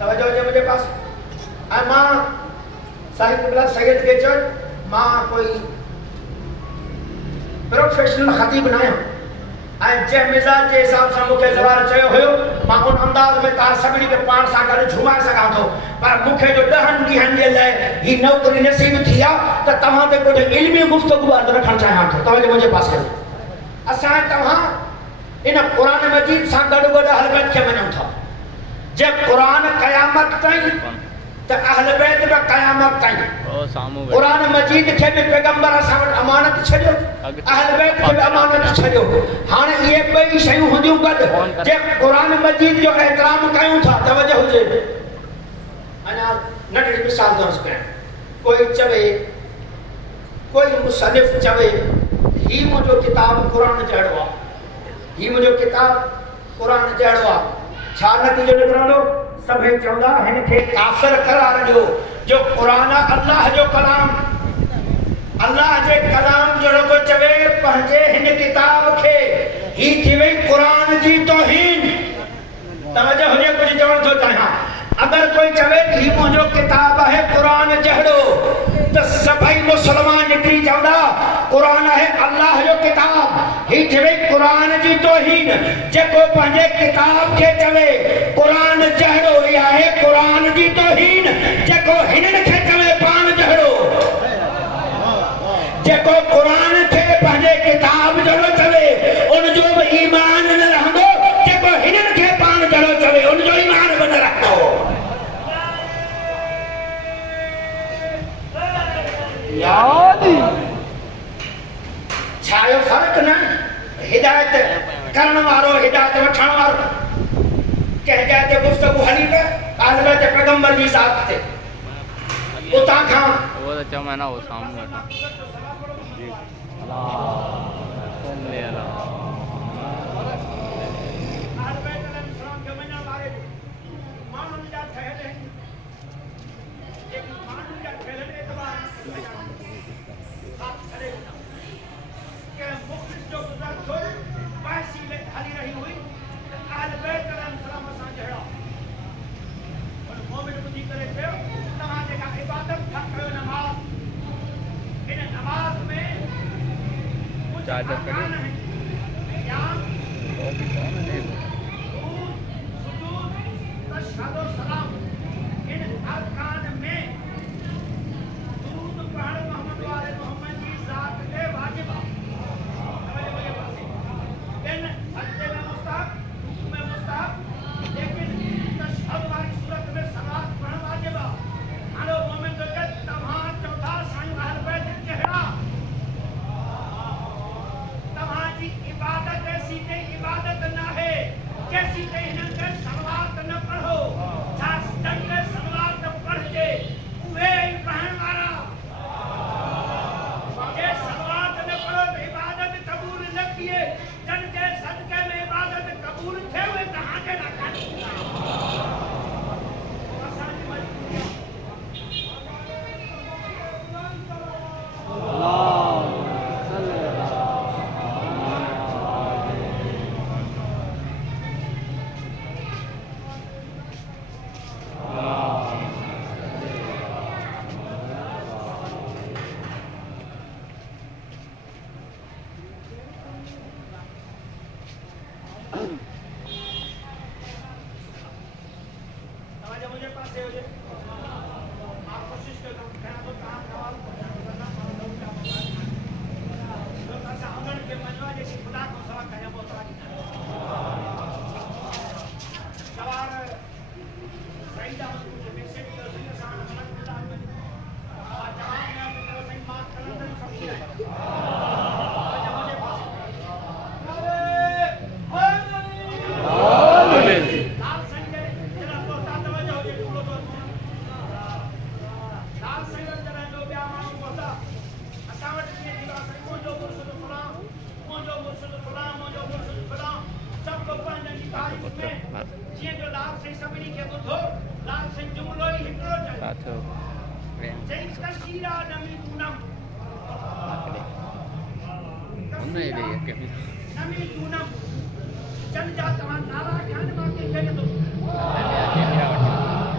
तवज्जो जे मुझे पास ऐं मां साहिब क़िबला सैयद के चढ़ मां कोई प्रोफेशनल खतीब न आहियां ऐं जे मिजाज जे हिसाब सां मूंखे ज़वार चयो हुयो मां उन अंदाज़ में तव्हां सभिनी खे पाण सां गॾु झुमाए सघां थो पर मूंखे जो 10 ॾींहंनि जे लाइ ही नौकरी नसीब थी आहे त तव्हां ते कुझु इल्मी गुफ़्तगू अर्ज़ु रखणु चाहियां थो तवज्जो मुंहिंजे पास कयो असां तव्हां इन क़ुरान मजीद सां गॾु गॾु अहल बैत खे मञूं था जे क़ुरान क़यामत ताईं त अहल बैत बि क़यामत ताईं क़ुरान मजीद खे बि पैगंबर असां वटि अमानत छॾियो अहल बैत खे बि अमानत छॾियो हाणे इहे ॿई शयूं हूंदियूं गॾु जे क़ुरान मजीद जो एहतराम कयूं था तवज्जो हुजे अञा नंढड़ी मिसाल दर्ज कयां कोई चवे कोई मुसनिफ़ चवे ही मुंहिंजो किताब क़ुरान जहिड़ो आहे ही मुंहिंजो किताब क़ुरान जहिड़ो आहे छा नतीजो निकिरंदो सभई चवंदा हिन खे काफ़िर करार ॾियो जो क़ुरान अल्लाह जो कलाम अल्लाह जे कलाम जहिड़ो को चवे पंहिंजे हिन किताब खे ही थी वई क़ुरान जी तौहीन तवज्जो हुजे कुझु चवण थो चाहियां अगर कोई चवे ही मुंहिंजो किताब आहे क़ुरान जहिड़ो त सभई मुस्लमान निकिरी चवंदा क़ुरान आहे अल्लाह जो किताब ही थी वई क़ुरान जी तौहीन जेको पंहिंजे किताब खे चवे क़ुरान जहिड़ो ही आहे क़ुरान जी तौहीन जेको हिननि खे चवे पाण जहिड़ो जेको क़ुरान खे पंहिंजे किताब जहिड़ो चवे उनजो बि ईमान न रहंदो जेको हिननि खे पाण जहिड़ो चवे उनजो ईमान बि न रहंदो छायो फ़र्क़ु न हिदायत करण वारो हिदायत वठण वारो कंहिं जाइ ते गुफ़्तगू हली पे अहल बैत पैगंबर जी ज़ात ते उतां खां वो तो चमा ना वो सामने था जी अल्लाह सल्ले अला अहल बैत अलैहिस्सलाम के मञण वारे माण्हुनि जा ठहियल आहिनि जेकी माण्हुनि जा ठहियल एतबार के मुख़लिस जो गुज़र थो बहसी में हली रही हुई अहल बैत अलैहिस्सलाम सां जहिड़ा पर मोमिन ॿुधी करे चयो तव्हां जेका इबादत था कयो नमाज़ इन नमाज़ में कुझु अरकान आहिनि क़याम सुजूद तशहद व सलाम इन अरकान में दुरूद पढ़ण मोहम्मद वाले मोहम्मद जी ज़ात ते वाजिब आहे इन सजदे में मुस्तहब रुकू में मुस्तहब लेकिन तशहद वाली सूरत में सलात पढ़ण वाजिब आहे हाणे मोमिन जो के तव्हां चौथा साईं अहल बैत जहिड़ा तव्हां जी इबादत ऐसी ते इबादत न है जैसी ते हिननि खे सलवात न पढ़ो छा जंहिंखे सलवात पढ़जे उहे ई पढ़ण वारा जे सलवात न पढ़ो त इबादत क़बूल न थिए जंहिंजे सदके में इबादत क़बूल थिए उहे तव्हांखे न कनि मुझे पास है आप कोशिश करो तो कहाँ सवाल आंगन के मनवा जैसी खुदा को सवाल कया बहुत सवाल सही दामन को मिक्से की तरफ से सामान अलग खुदा में जवाब में आपकी तरफ से बात करना तो समझ Nah,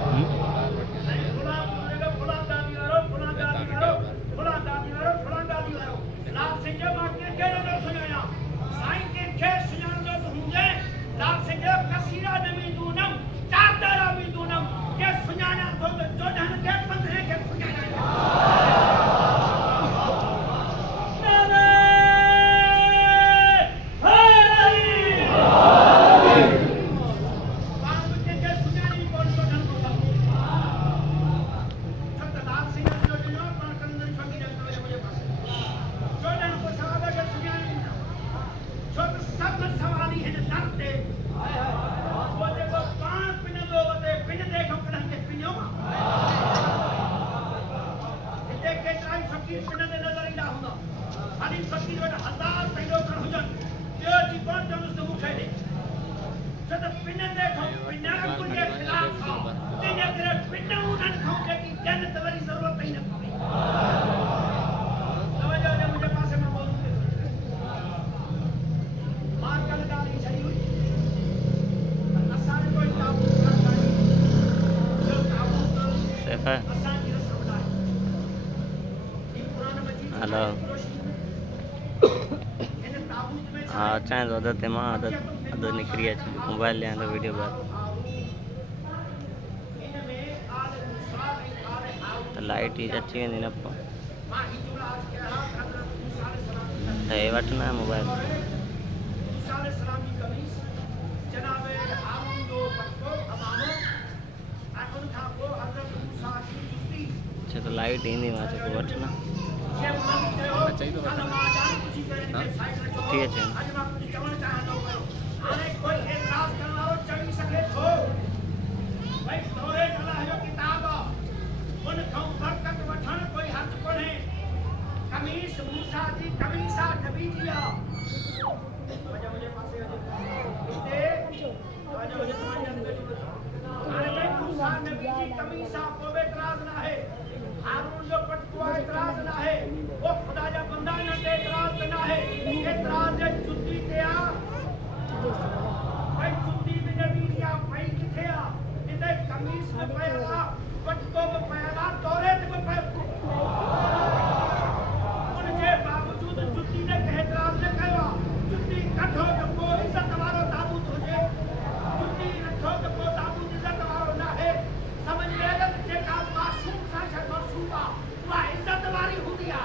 है। हेलो हाँ चाहे तो आदत है मां आदत आदत निकली है मोबाइल ले आंदा वीडियो बात तो लाइट ही अच्छी वेंदी न पोइ त हे वठना मोबाइल अच्छा तो लाइट ईंदी मां चयो वठना चाहिए तो वठना सुठी अचे कमीस मूसा जी कमीसा नबी जी आ मूसा नबी जी कमीसा को एतराज ना है हारून जो पटको एतराज ना है वो खुदा जा बंदा न ते एतराज ना है एतराज है जुती ते आ भाई जुती में नबी जी आ भाई किथे आ इते कमीस में पयला पटको में पयला तौरेत में पयला उनके बावजूद जुती ने कहे एतराज न कयो जुती कठो के को इज्जत वालो ताबूत हो जे जुती रखो के को ताबूत इज्जत वालो ना है समझ में आया जे का मासूम सा मासूमा वा इज्जत वाली हुदिया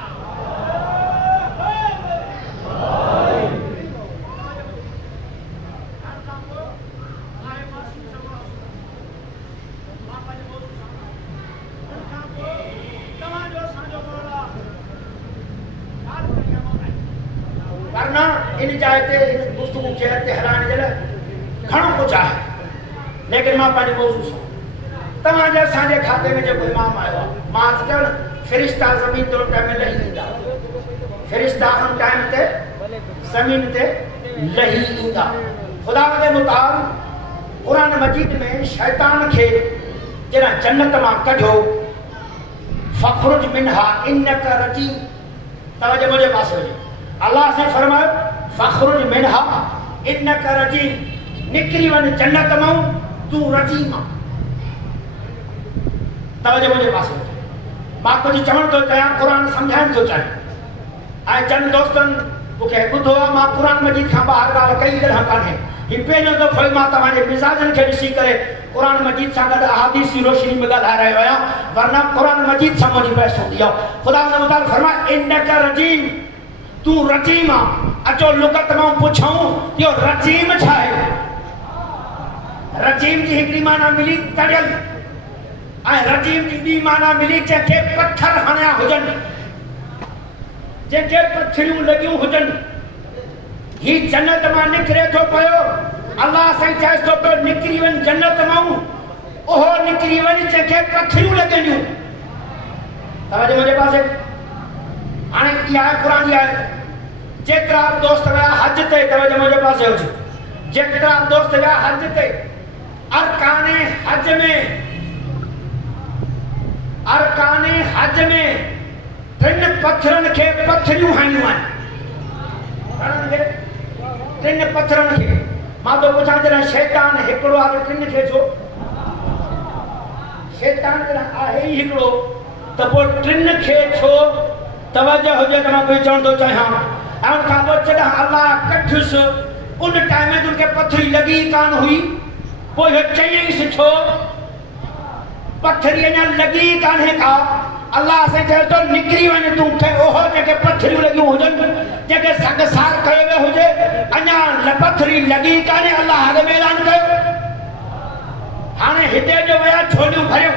वरना इन जायते इन गुफ्तगू के हैरान जला घणो कुछ है लेकिन मां पानी मौजू से तमा जे साजे खाते में जो इमाम आयो मां के फरिश्ता जमीन तो टाइम में लही इंदा फरिश्ता उन टाइम ते जमीन ते लही इंदा खुदा के मुताबिक कुरान मजीद में शैतान के जरा जन्नत मां कढो फखरुज मिनहा इन्नका रजीम तवज्जो मुझे पास हो अल्लाह से फरमायो फखरुज मिनहा इन्नका रजीम निकरी वन जन्नत मां तू रजीम तवज्जो मुझे पास हो मां कुछ चवण तो चाहे कुरान समझाइण तो चाहे आ चंद दोस्तन मुखे बुधो मां कुरान मजीद का बाहर गाल कई जगह काने ही पहिरियों दफ़ो मां तव्हांजे मिजाजन खे ॾिसी करे कुरान मजीद सां गॾु अहादीस जी रोशनी में ॻाल्हाए रहियो आहियां वरना कुरान मजीद समझ बहस हूंदी आहे खुदा मुताल फरमाए इन्नका रजीम तू रजीम आ अचो लुगत मां पुछूं यो रजीम छा आहे रजीम जी हिकिड़ी माना मिली तड़ियल ऐं रजीम जी ॿी माना मिली जंहिंखे पत्थर हणिया हुजनि जंहिंखे पथरियूं लॻियूं हुजनि ही जन्नत मां निकिरे थो पियो अल्लाह साईं चएसि थो पियो निकिरी वञ जन्नत मां ओहो निकिरी वञ जंहिंखे पथरियूं लॻंदियूं तव्हांजे मुंहिंजे पासे हाणे इहा क़ुरान जी आहे जेतिरा दोस्त विया हज ते तव्हांजे मुंहिंजे पासे हुजे जेतिरा दोस्त विया हज ते अरकाने हज में टिन पत्थरनि खे पथरियूं हणियूं आहिनि टिन पत्थरनि खे मां तो पुछां जरा शैतान हिकिड़ो आहे टिन खे छो शैतान जरा आहे ई हिकिड़ो त पोइ टिन खे छो तवज्जो हुजे त मां कोई चवण थो चाहियां ऐं उन खां पोइ जॾहिं अल्लाह कठुसि उन टाइम में तुनखे पथरी लॻी कान हुई पोइ इहो चयईंसि छो पथरी अञा लॻी कान्हे का अल्लाह से चए तो निकरी वञ तूं खे ओहो जेके पथरियूं लॻियूं हुजनि जेके संगसार कयो वियो हुजे अञा पथरी लॻी कान्हे अल्लाह अॻ में ऐलान कयो हाणे हिते जो विया छोलियूं भरियूं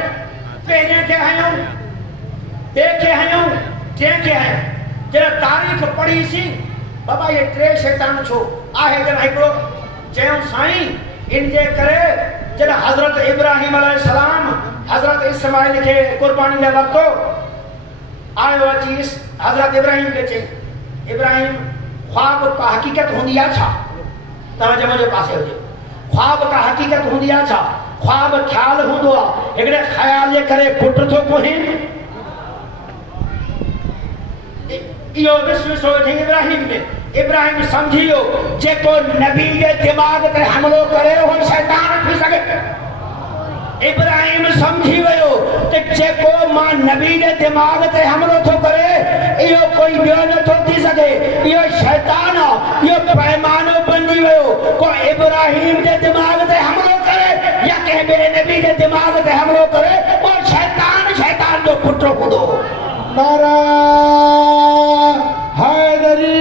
पहिरें खे हयूं ॿिए खे हयूं टे खे हयूं जॾहिं तारीख़ पढ़ीसीं बाबा इहे टे शैतान छो आहे जॾहिं हिकिड़ो चयूं साईं इन जे करे जॾहिं हज़रत इब्राहिम अलैहिस्सलाम हज़रत इस्माइल के कुर्बानी ले वरतो आयो अची हज़रत इब्राहिम के चई इब्राहिम ख्वाब का हकीकत हुंदी आ छा तवज्जो मुझे पासे हुजे ख्वाब का हकीकत हुंदी आ छा ख्वाब ख्याल हुंदो आ एकड़े ख्याल जे करे पुट थो कोहे इहो विश्वास हो इब्राहिम में इब्राहिम समझियो जेको नबी जे दिमाग ते हमलो करे हो शैतान थी सके इब्राहिम समझी वियो त जेको मां नबी जे दिमाग़ ते हमलो थो करे इहो कोई ॿियो नथो थी सघे, इहो शैतान आहे, इहो पैमानो बणिजी वियो। को इब्राहिम जे दिमाग़ ते हमलो करे या कंहिं ॿिए नबी जे दिमाग़ ते हमलो करे उहो शैतान जो पुट हूंदो। नारा हैदरी।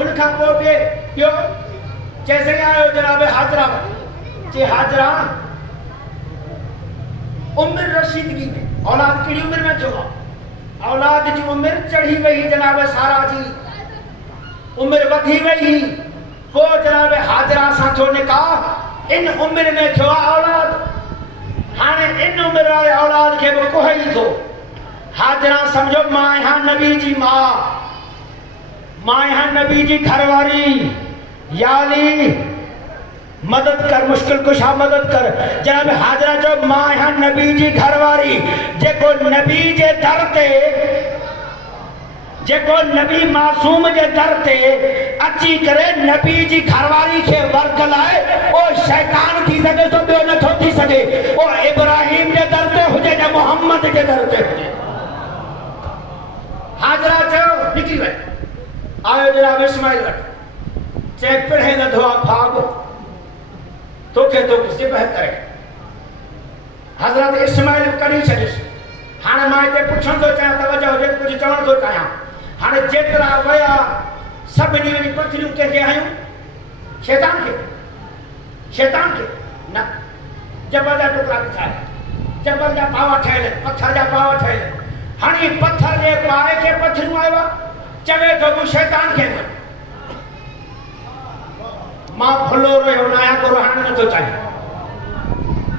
उनखां पोइ ॿिए ॿियो जैसे आयो जनाब हाजरा जे हाजरा उम्र रशीदगी में औलाद कहिड़ी उम्र में थियो आहे? औलाद जी उम्र चढ़ी वई जनाब सारा जी उम्र वधी वई। पोइ जनाब हाजरा सां थियो निकाह, इन उम्र में थियो आहे औलाद। हाणे इन उम्र वारे औलाद खे बि कोई थो। हाजरा सम्झो मां आहियां नबी जी मां आहियां नबी जी घरवारी, याली मदद कर, मुश्किल कुशा मदद कर। जनाब हाजरा जो मां आहियां नबी जी घरवारी, जेको नबी जे दर ते, जेको नबी मासूम जे दर ते अची करे नबी जी घरवारी खे वर्ग लाए ओ शैतान थी सघे तो ॿियो नथो थी सघे। ओ इब्राहिम जे दर ते हुजे या मोहम्मद जे दर ते हुजे। हाजरा चयो निकिरी वई। आयो जनाब इस्माइल वटि, चए पिणे लधो आहे ख्वाब तोखे तो ज़िबह करे। हज़रत इस्माइल कढी छॾियुसि। हाणे मां हिते पुछण थो चाहियां, तवजो हुजे कुझु चवण थो चाहियां। हाणे जेतिरा विया सभिनी वञी पथरियूं कंहिंखे हयूं? शैतान खे न। जबल जा टुकड़ा विछाए, जबल जा पावा ठहियल, पत्थर जा पावा ठहियल। हाणे पत्थर जे पाए खे पथरियूं आयो आहे, चवे थो मूं शैतान खे मां भुलो रहियो न आहियां, को रहण नथो चाहे।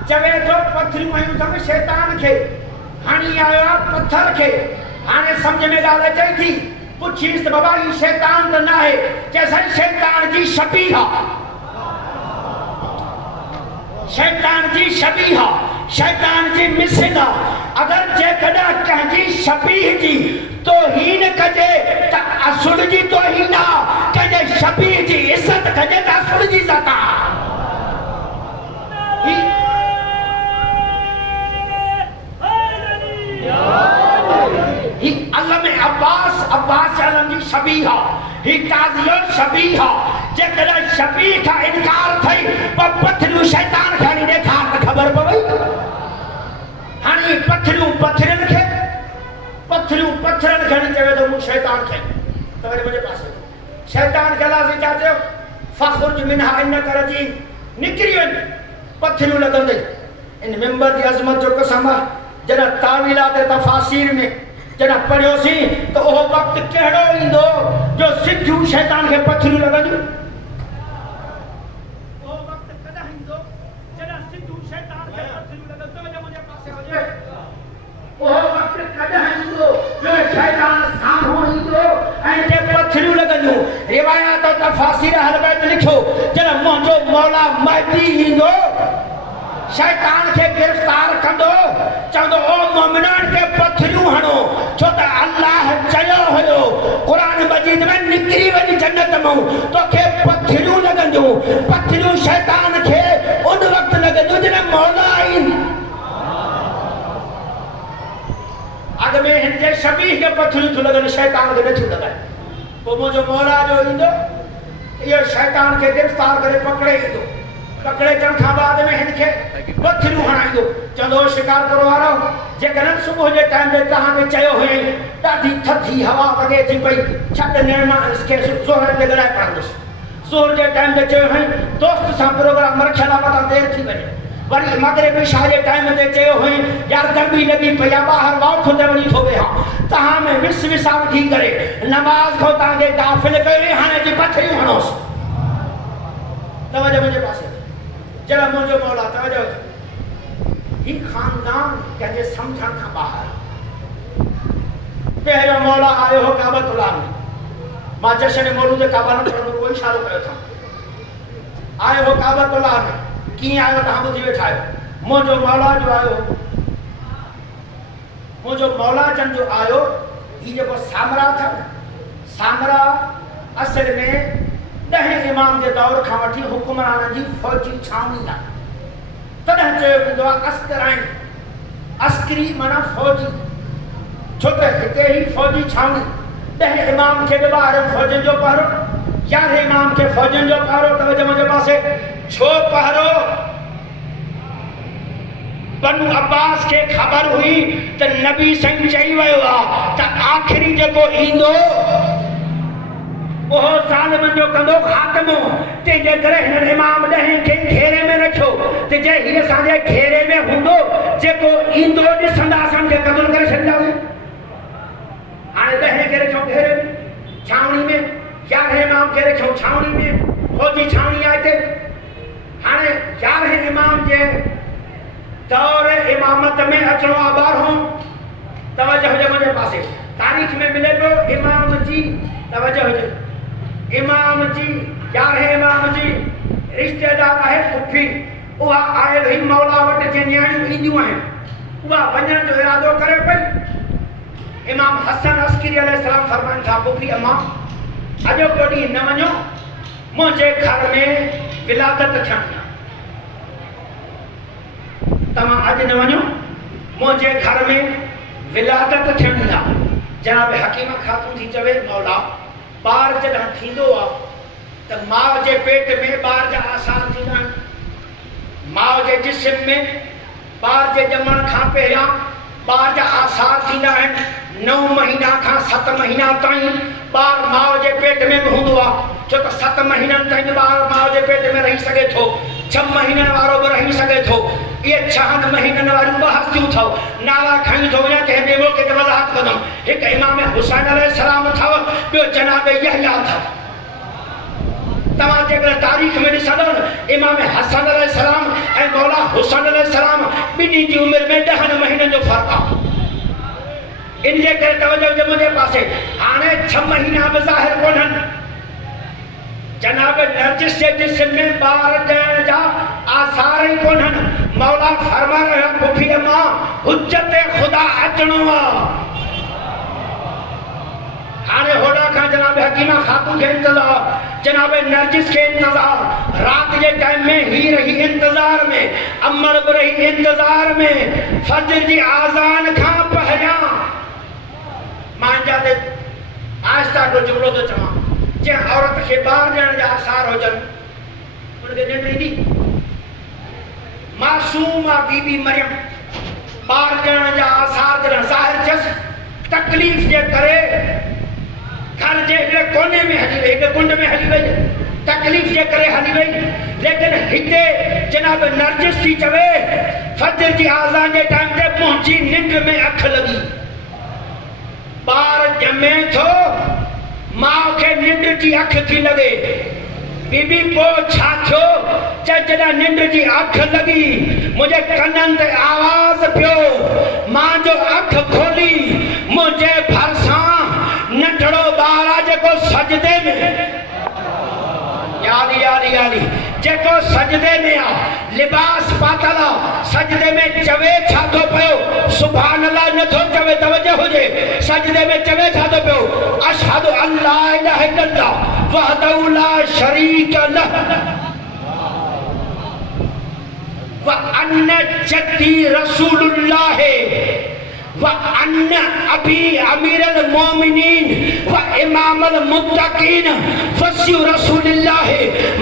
चवे थो पथरियूं आयूं अथव शैतान खे, हाणे आयो आहे पत्थर खे। हाणे सम्झ में ॻाल्हि अचे थी। पुछीसि त बाबा ही शैतान त न आहे? चइसि शैतान जी शबीह आहे, शैतान जी शबीह आहे, शैतान जी मिसल आहे। अगरि जेकॾहिं कंहिंजी शबीह जी तौहीन कजे त असुल जी तौहीन आहे, कंहिंजे शबीह जी इज़त कजे त असुल जी इज़त आहे। ही अलम अब्बास अलम जी शबीह आहे, ही ताज़ियो शबीह आहे। जेकॾहिं शबीह खां इनकार थई पर पथरियूं शैतान खे हणी ॾेखार त ख़बर पवई। हाणे पथरियूं पथरनि खे हणी चवे थो मूं शैतान खे। त वरी मुंहिंजे पासे शैतान खे अलाह छा चयो? फ़ख़ुर्ज मिन्हा इन्नक रजीम, निकिरी वञ। पथरियूं लॻंदई। इन मिंबर जी अज़मत जो कसम आहे, जॾहिं तावीलात तफ़ासीर में जॾहिं पढ़ियोसीं त उहो वक़्तु कहिड़ो ईंदो जो सिधियूं शैतान खे पथरियूं लॻंदियूं। उहो वक़्तु कॾहिं ईंदो जॾहिं सिधियूं शैतान खे पथरियूं लॻंदियूं। जो मुंहिंजे पासे हुजे उहो वक़्तु कॾहिं ईंदो जो शैतान साम्हूं ईंदो ऐं जे पथरियूं लॻंदियूं। रिवायात तफ़ासीर हर बैत लिखियो, जॾहिं मुंहिंजो मौला महदी ईंदो शैतान खे गिरफ़्तार कंदो, चवंदो ओ मोमिननि खे पथरियूं हणो, छो त अल्लाह चयो हुयो क़ुरान मजीद में निकिरी वञी जन्नत मां तोखे पथरियूं लॻंदियूं। पथरियूं शैतान खे उन वक़्तु लॻंदियूं जॾहिं मौला ईंदो। अॻ में हिन जे शबीह खे पथरियूं थियूं लॻनि, शैतान खे नथियूं लॻनि। पोइ मुंहिंजो मौला जो ईंदो, इहो शैतान खे गिरफ़्तार करे पकड़े ईंदो। पकड़े अचण खां बाद में हिन खे पथरियूं हणाईंदो। चवंदो शिकारपुर वारो, जेकॾहिं सुबुह जे टाइम ते तव्हांखे चयो हुयईं ॾाढी थधी हवा लॻे थी पई, छॾ निर्मा खे ज़ोहर ते ॻाल्हाए पढ़ंदुसि। ज़ोहर जे टाइम ते चयो हुयईं दोस्त सां प्रोग्राम रखियल आहे, मथां देरि थी वञे। वरी मग़रिब इशा जे टाइम ते चयो हुयईं यार गर्मी लॻी पई आहे, ॿाहिरि वाउथ ते वञी थो वेहा, तव्हां में विसा वठी करे नमाज़ खां तव्हांखे गाफ़िल कयो, हाणे जी पथरियूं हणोसि। तवजो मुंहिंजे पासे। जॾहिं मुंहिंजो मौला, तवजो, ही ख़ानदान कंहिंजे सम्झण खां ॿाहिरि। पहिरियों मौला आयो हो काबतुल्लाह में, मां जश्न मौलूद काबा न पढ़ंदो, कोई इशारो कयो था। आयो हो काबतुल्लाह में, कीअं आयो तव्हां ॿुधी वेठा आहियो। मुंहिंजो मौला जो आयो, मुंहिंजो मौला जन जो आयो, हीउ जेको सामरा अथव, सामरा असल में 10 इमाम जे दौर खां वठी हुकुमराननि जी फ़ौजी छावनी आहे। तॾहिं चयो वेंदो आहे अस्कराइन। अस्करी माना फ़ौजी, छो त हिते ई फ़ौजी छावनी। 10 इमाम खे बि ॿाहिरि फ़ौजनि जो पहरो, 11 इमाम खे फ़ौजनि जो पहरो। तवजो मुंहिंजे पासे छो पहरो? बनु अब्बास खे ख़बर हुई त नबी साईं चई वियो आहे त आख़िरी जेको ईंदो ओहो ज़ालिमनि जो कंदो ख़ात्मो। तंहिंजे करे हिन इमाम 10 खे घेरे में रखियो त जे हीअ असांजे घेरे में हूंदो, जेको ईंदो ॾिसंदा असांखे क़बूल करे छॾींदासीं। हाणे 10 खे रखियो घेरे में, छावनी में, 11 इमाम खे रखियो छावनी में, फ़ौजी छावनी आहे हिते। हाणे 11 इमाम जे दौर इमामत में अचणो आहे 12हों। तवजो हुजे मुंहिंजे पासे, तारीख़ में मिले पियो इमाम जी, तवजो हुजे, इमाम जी 11 इमाम जी रिश्तेदार आहे पुफी। उहा आहे भई मौला वटि जे नियाणियूं ईंदियूं आहिनि, उहा वञण जो इरादो करे पई। इमाम हसन अस्करी अलैहिस्सलाम फरमाइनि था, पुफी अम्मा अॼो को ॾींहुं न वञो, मुंहिंजे घर में विलादत थियणी आहे। तव्हां अॼु न वञो, मुंहिंजे घर में विलादत थियणी आहे। जनाब हकीमा ख़ातून थी चवे, मौला ॿार जॾहिं थींदो आहे त माउ जे पेट में ॿार जा आसार थींदा आहिनि। माउ जे जिस्म में ॿार जे ॼमण खां पहिरियां ॿार जा आसार थींदा आहिनि। 9 महीना खां 7 महीना ताईं ॿार माउ जे पेट में बि हूंदो आहे, छो त 7 महीननि ताईं ॿार माउ जे पेट में रही सघे थो, 6 महीननि वारो बि रही सघे थो। इहे 6 महीननि वारियूं 2 हस्तियूं अथव, नाला खणी थो वञा, कंहिं ॿिए मौक़े ते वज़ाहत कंदुमि। हिकु इमाम हुसैन अलैहिस्सलाम अथव, ॿियो जनाब यहया अथव। तव्हां जेकर तारीख़ में ॾिसंदव न, इमाम हसन अलैहिस्सलाम ऐं मौला हुसैन अलैहिस्सलाम ॿिन्ही जी उमिरि में 10 महीननि जो फ़र्क़ु आहे। इन जे करे तवजो हुजे मुंहिंजे पासे, हाणे 6 महीना बि ज़ाहिर कोन्हनि। जनाब नरजिस जे जिस्म में ॿार ॼणण जा आसार ई कोन्हनि। मौला फरमा रहिया, पुफी अम्मा हुज्जत ख़ुदा अचणो आहे। हाणे होॾा खां जनाब हकीमा ख़ातून खे इंतज़ार, जनाब नरजिस खे इंतज़ार, राति जे टाइम में ही रही इंतज़ार में, अमर बि रही इंतज़ार में। फजर जी आज़ान खां पहिरियां मां जाते आहिस्ता को जुमिलो थो चवां, जंहिं औरत खे ॿार ॼणण जा आसार हुजनि उनखे निंड ईंदी? मासूमा बीबी मरियम ॿार ॼणण जा आसार जॾहिं ज़ाहिर थियसि, तकलीफ़ जे करे घर जे हिकिड़े कोने में हली वई, हिकु कुंड में हली वई, तकलीफ़ जे करे हली वई। लेकिन हिते जनाब नरजिस थी चवे, फजर जी आज़ान जे टाइम ते मुंहिंजी निंड में अखि लॻी। ॿार ॼमे थो, माउ खे निंड जी अखि थी लॻे। बीबी पोइ छा थियो? जॾहिं निंड जी अखि लॻी, मुंहिंजे कननि ते आवाज़ पियो, मां जो अखि खोली, मुंहिंजे भरिसां नंढड़ो ॿार आहे जेको सजदे में, याली याली याली, जेको सजदे में आहे, लिबास पातल आहे, सजदे में चवे छा थो पियो? सुभान अल्लाह नथो चवे, तवजो हुजे, सजदे में चवे छा थो पियो? अशहदु अल्ला इलाहा इल्लल्लाह वहदहु ला शरीक लह व अन्न जद्दी रसूलुल्लाह व अन्न अबी अमीरुल मोमिनीन व इमामुल मुत्तकीन फसियु रसूलुल्लाह।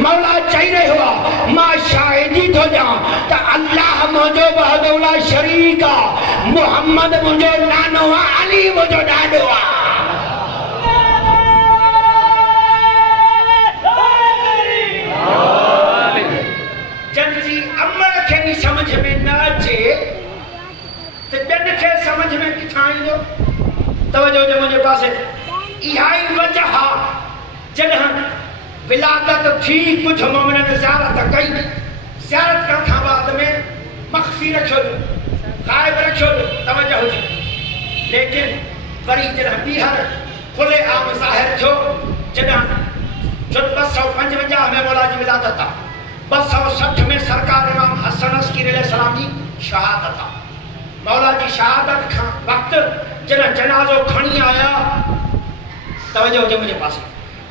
मौला चई रहियो आहे, मां शाहिदी थो ॾियां त अल्लाह मुंहिंजो वहदहु ला शरीक आहे, मुहम्मद मुंहिंजो नानो आहे, अली मुंहिंजो ॾाॾो आहे। जंहिंजी अमल खे ई समझ में न अचे त ॿियनि खे समझ में किथां ईंदो? तवजो हुजे मुंहिंजे पासे, इहा ई वजह आहे जॾहिं विलादत थी, कुझु मोमिननि ज़ियारत कई, ज़ियारत करण खां बाद में मख़फ़ी रखियो वियो, ग़ाइब रखियो वियो, तवजो हुजे। लेकिन वरी जॾहिं ॿीहर खुले आम ज़ाहिर थियो, जॾहिं 255 में मौला जी विलादत आहे, 260 में सरकार इमाम हसन अस्करी अलैहिस्सलाम जी शहादत आहे। मौला जी शहादत खां वक़्तु जॾहिं जनाज़ो खणी आया, तवजो हुजे मुंहिंजे पासे,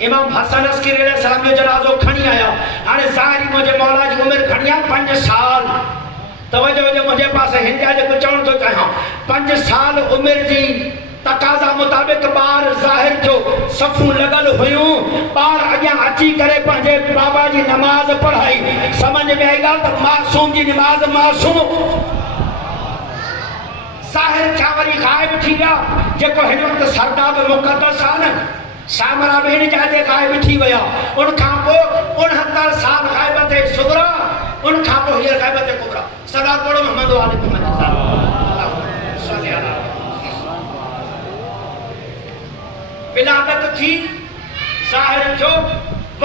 इमाम हसन अस्करी अलैहिस्सलाम जो जनाज़ो खणी आया। हाणे ज़ाहिरी मुंहिंजे मौला जी उमिरि खणी आहे 5 साल, तवजो जो मुझे पास हिंजा जो चवण तो चाहिए 5 साल उम्र जी तकाजा मुताबिक बार ज़ाहिर जो सफ़ू लगल हुयूं बार अॻियां अची करे पंहिंजे बाबा जी नमाज पढ़ाई समझ में आई ॻाल्हि त मासूम जी नमाज मासूम ज़ाहिर चावरी गायब थी विया जेको हिन वक़्तु सरदाब मुक़दस आहे न सामरा भेण जा जे गायब थी विया उन खां पोइ 69 साल गायब थे सुगरा उन खां पोइ हीअ गायब थे कुबरा सदा पढ़ो मोहम्मद वाले मोहम्मद साहब सल्लल्लाहु अलैहि विलादत थी ज़ाहिर थियो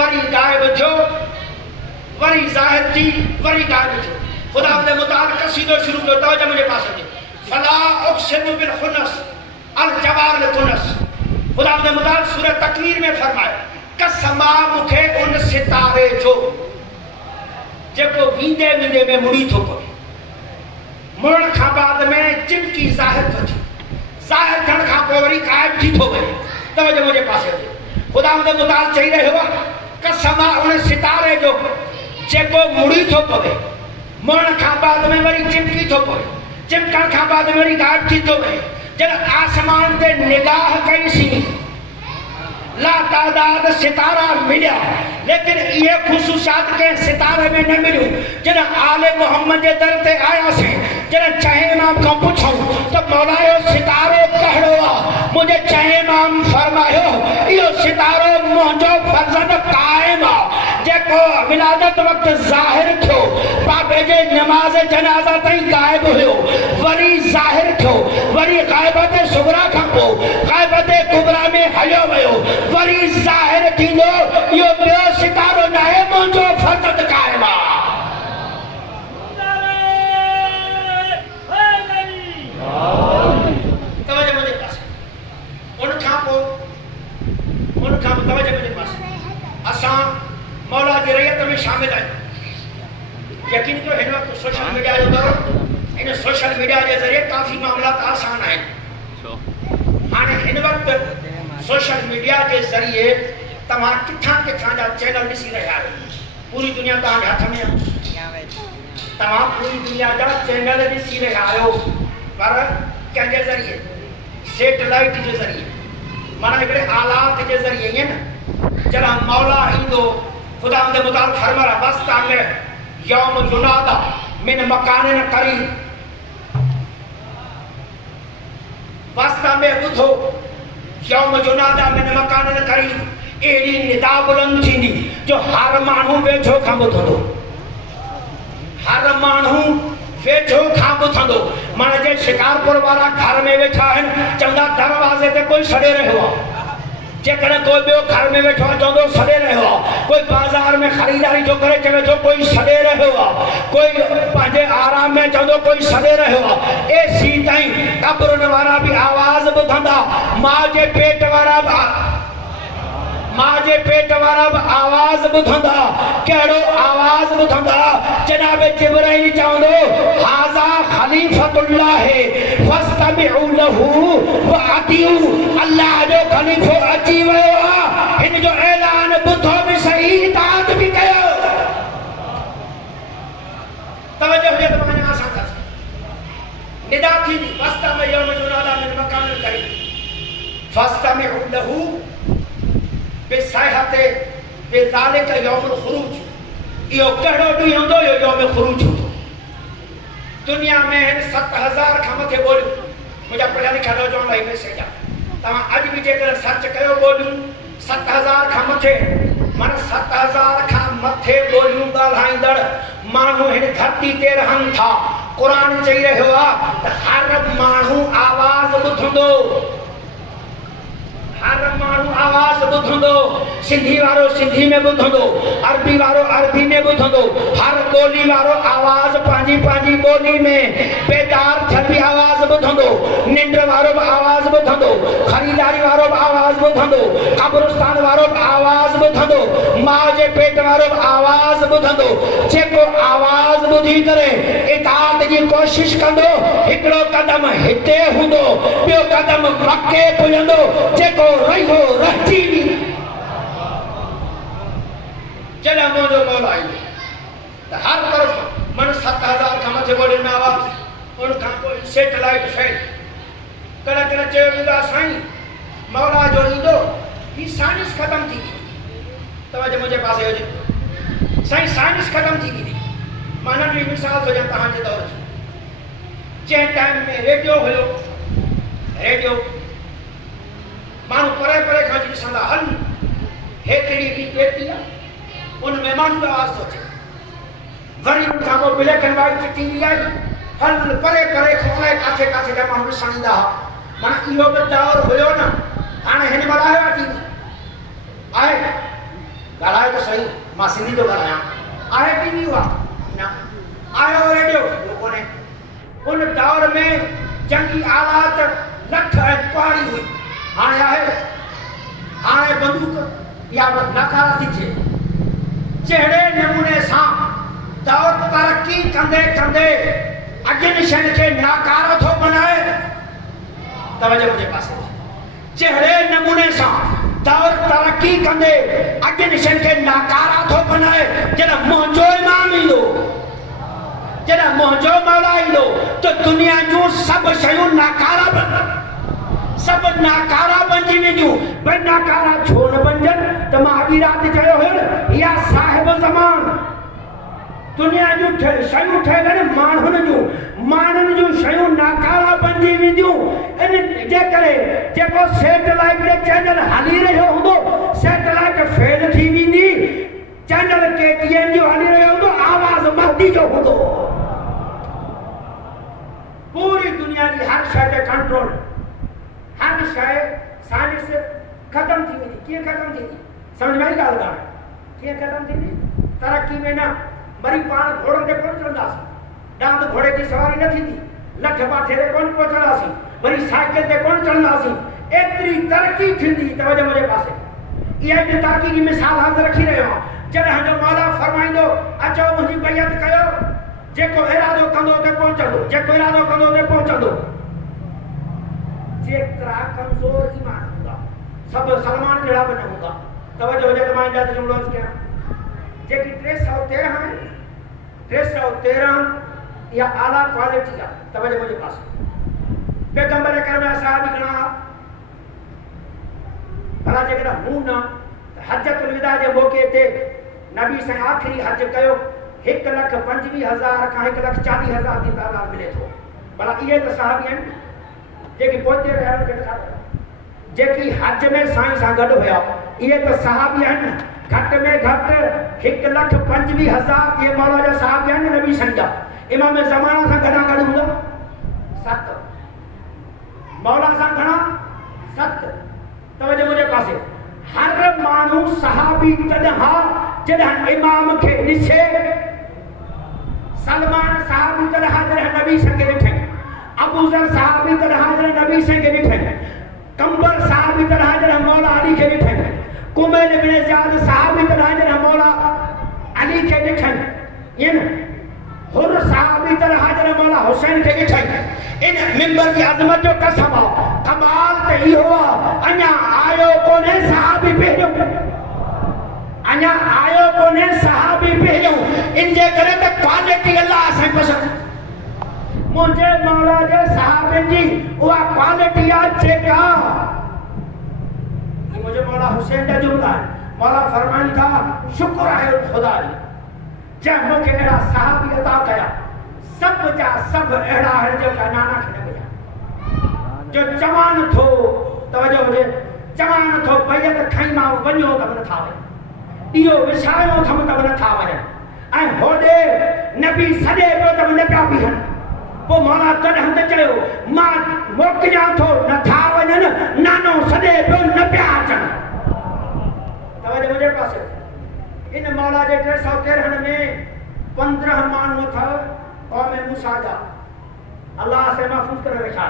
वरी गायब थियो वरी ज़ाहिर थी वरी गायब थियो खुदा ने मुताबिक कसीदो शुरू कयो तवज्जो मुझे पास अचे फला उक़सिमु बिल खुन्नस अल जवार अल कुनस खुदा ने मुताबिक सूरह तकवीर में फरमाया कसमा मुखे उन सितारे जो जेको वींदे वींदे में मुड़ी थो पवे मुड़न खां बाद में चिमकी ज़ाहिर थो थी ज़ाहिर थियण खां पोइ वरी गायब थी थो वञे तवज्जो मुझे पासे अचे खुदा ने मुताबिक चई रहियो आहे कसमा उन सितारे जो जेको मुड़ी थो पवे मुड़न खां बाद में वरी चिमकी थो पवे चिमकण खां बाद में वरी गायब थी थो वञे जॾहिं आसमान ते निगाह कईसीं ला तादाद सितारा मिलिया लेकिन ये ख़ुसूसियात के सितारे में न मिलियूं जॾहिं आले मोहम्मद जे दर ते आयासीं जॾहिं चहे इमाम खां पुछूं त मौला जो सितारो कहिड़ो आहे मुंहिंजे चहे इमाम फरमायो इहो सितारो मुंहिंजो फर्ज़ंद क़ाइम आहे जेको विलादत वक़्तु ज़ाहिर थियो बाबे जे नमाज़ जनाज़ा ताईं गायब हुयो वरी ज़ाहिर थियो वरी गायबत सुगरा खां पोइ गायबत कुबरा में हलियो वियो वरी ज़ाहिर थींदो इहो ॿियो सितारो न आहे मुंहिंजो फर्ज़ंद क़ाइम आहे तवज्जो मुंहिंजे पासे उन खां पोइ तवज्जो मुंहिंजे पासे असां मौला जी रैयत में शामिल आहियूं यकीन कयो हिन वक़्तु सोशल मीडिया जो दौर इन सोशल मीडिया जे ज़रिए काफ़ी मामलात आसान आहिनि हाणे हिन वक़्तु सोशल मीडिया के जरिए तमाम किथां किथां जा चैनल ॾिसी रहिया आहियो पूरी दुनिया तव्हांजे हथ में आहे तमाम पूरी दुनिया जा चैनल ॾिसी रहिया आहियो पर कंहिंजे ज़रिए सेटेलाइट जे ज़रिए माना हिकिड़े आलात जे ज़रिए ईअं न जॾहिं मौला ईंदो खुदा जे मुताबिक़ फरमाया बस्ता में यौम युनादा मिन मकानिन करीब बस्ता में ॿुधो यौम युनादा मिन मकानिन करीब अहिड़ी निदा बुलंद थींदी जो हर माण्हू वेझो खां ॿुधंदो हर माण्हू वेझो खां ॿुधंदो माना जे शिकारपुर वारा घर में वेठा आहिनि चवंदा दरवाज़े ते कोई सड़े रहियो आहे जेकॾहिं कोई ॿियो घर में वेठो आहे चवंदो सड़े रहियो आहे कोई बाज़ार में ख़रीदारी जो करे चवे थो कोई सड़े रहियो आहे कोई पंहिंजे आराम में चवंदो कोई सड़े रहियो आहे एसी ताईं कब्रुनि वारा बि आवाज़ ॿुधंदा माउ जे पेट वारा बि आवाज़ ॿुधंदा कहिड़ो आवाज़ ॿुधंदा जनाब जिब्राइल चवंदो हाज़ा ख़लीफ़तुल्लाह फस्तमिउ लहू व अतिउ अल्लाह जो ख़लीफ़ो अची वियो आहे हिन जो ऐलान ॿुधो बि सही इताअत बि कयो तवज्जो हुजे त मां असां कंदासीं निदा थींदी फस्तमिउ यौम युनादा मिन मकानिन करीब फस्तमिउ लहू बेसाहते बेज़ालिक यौमुल खुरूज इहो कहिड़ो ॾींहुं हूंदो इहो यौम खुरूज हूंदो दुनिया में 7000 खां मथे ॿोलियूं मुंहिंजा पढ़िया लिखिया नौजवान भाई मैसेज आहे तव्हां अॼु बि जेकर सर्च कयो ॿोलियूं 7000 खां मथे माना 7000 खां मथे ॿोलियूं ॻाल्हाईंदड़ माण्हू हिन धरती ते रहनि था क़ुर चई रहियो आहे त हर माण्हू आवाज़ ॿुधंदो हर माण्हू आवाज़ ॿुधंदो सिंधी वारो सिंधी में ॿुधंदो अरबी वारो अरबी में ॿुधंदो हर ॿोली वारो आवाज़ पंहिंजी पंहिंजी ॿोली में बेदार थियल बि आवाज़ ॿुधंदो निंड वारो बि आवाज़ ॿुधंदो ख़रीदारी वारो बि आवाज़ ॿुधंदो कब्रिस्तान वारो बि आवाज़ ॿुधंदो माउ जे पेट वारो बि आवाज़ ॿुधंदो जेको आवाज़ ॿुधी करे इताअत जी कोशिश कंदो हिकिड़ो क़दम हिते हूंदो ॿियो क़दम मके पुॼंदो जेको रहियो रहिजी बि जॾहिं मुंहिंजो मौला ईंदो त हर तरफ़ मन 7000 खां मथे ॿोलियूं इन आवाज़ उन खां पोइ सैटेलाइट फेल कॾहिं कॾहिं चयो वेंदो आहे साईं मौला जो ईंदो ही साइंस ख़त्म थी तवजो मुंहिंजे पासे हुजे साईं साइंस ख़त्म थी वेंदी मां नंढी मिसाल थो ॾियां तव्हांजे दौर जी जंहिं टाइम में रेडियो हुयो रेडियो माण्हू परे परे खां अची ॾिसंदा हल हेतिरी बि पेती आहे उन में माण्हू जो आवाज़ थो अचे वरी उन खां पोइ ब्लैक एंड वाइट टीवी आई हल परे परे खां अलाए किथे किथे जा माण्हू ॾिसण ईंदा हुआ माना इहो बि दौर हुयो न हाणे हिन महिल आयो आहे टीवी आहे ॻाल्हाए त सही मां सिंधी थो ॻाल्हायां आहे टीवी हुआ न आयो रेडियो उहो कोन्हे उन दौर में जंगी आलात लठ ऐं कुहाड़ी हुई हाणे आहे हाणे बंदूक या नकारा थी थिए जहिड़े नमूने सां दौर तरक़ी कंदे कंदे अॻियनि शयुनि खे नाकारो थो बनाए तवजो मुंहिंजे पासे जहिड़े नमूने सां दौर तरक़ी कंदे अॻियनि शयुनि खे नाकारा थो बनाए जॾहिं मुंहिंजो इमाम ईंदो जॾहिं मुंहिंजो मौला ईंदो त दुनिया जूं सभु शयूं नाकारा सब नाकारा बणजी वेंदियूं भई नाकारा छो न बणजनि त मां अॼु राति चयो हुयो या साहिब ज़मान दुनिया जूं शयूं ठहियल आहिनि माण्हुनि जूं शयूं नाकारा बणजी वेंदियूं इन जे करे जेको सैटेलाइट ते चैनल हली रहियो हूंदो सैटेलाइट फेल थी वेंदी चैनल KTN जो हली रहियो हूंदो आवाज़ महदी जो हूंदो पूरी दुनिया जी हर शइ ते कंट्रोल हर शइ साइंस ख़त्म थी वेंदी कीअं ख़त्म थींदी सम्झ में आई ॻाल्हि कान्हे कीअं ख़त्म थींदी तरक़ी में न वरी पाण घोड़नि ते कोन चढ़ंदासीं डांद घोड़े जी सवारी न थींदी लठ बाठे ते कोन पहुचंदासीं वरी साइकिल ते कोन चढ़ंदासीं एतिरी तरक़ी थींदी तवजो मुंहिंजे पासे इहा हिकु तरक़ी जी मिसाल हाज़िर रखी रहियो आहियां जॾहिं जो मौला फरमाईंदो अचो मुंहिंजी बैत कयो जेको इरादो कंदो ते पहुचंदो जेको इरादो कंदो ते पहुचंदो जेतिरा कमज़ोर ईमान हूंदा सब सलमान जहिड़ा बि न हूंदा तवजो हुजे त मां हिन जा जुमिलो अर्ज़ु कयां जेकी 313 आहे 313 इहा आला क्वालिटी आहे तवजो मुंहिंजे पासे पैगंबर अकरम साहब घणा भला जेकॾहिं हूं न हजतुल विदा जे मौक़े ते नबी सां आख़िरी हज कयो 1,25,000 खां 1,40,000 जी तादाद मिले थो भला इहे त साहबी आहिनि जेकी पोते रहिया जेकी हज में साईं सां गॾु हुया इहे त सहाबी आहिनि घटि में घटि 1,25,000 इहे मौला जा सहाबी आहिनि नबी साईं जा इमाम ज़माना सां गॾु हूंदा 7 मौला सां घणा 7 तवजो मुंहिंजे पासे हर माण्हू सहाबी जॾहिं इमाम खे ॾिसे सलमान सहाबी जॾहिं नबी सां खे ॾिठे अबू ज़र साहबी तरह नबी से के ॾिठे कंबर साहबी तरह मौला अली के ॾिठे कुमैल इब्न ज़ियाद साहबी तरह मौला अली के ॾिठे इन हुर साहबी तरह मौला हुसैन के ॾिठे इन मिंबर की अज़मत जो कसम कमाल त इहो अञा आयो कोन्हे सहाबी पहिरियों अञा आयो कोन्हे सहाबी पहिरियों इन जे करे त क्वालिटी अल्लाह असां पसंदि मुझे मौला जे सहाबन जी उहा क्वालिटी आहे जेका ये मुझे मौला हुसैन जा जुमला मौला फरमाइन था शुक्र है खुदा जी जंहिं मूंखे अहिड़ा सहाबी अता कया सब जा सब अहिड़ा आहिनि जेका नाना खे न मिलिया जो चवान थो तवजो हुजे चवान थो बैत खई मां वञो त नथा वञनि इहो विसायो अथमि त नथा वञनि ऐं होॾे नबी सॾे पियो त न पिया बीहनि पोइ मौला तॾहिं त चयो मां मोकिलियां थो नथा वञनि नानो सॾे पियो न पिया अचनि तवजो मुंहिंजे पासे इन मौला जे 313 में 15 माण्हू अथव क़ौम मूसा जा अल्लाह से महफ़ूज़ करे रखिया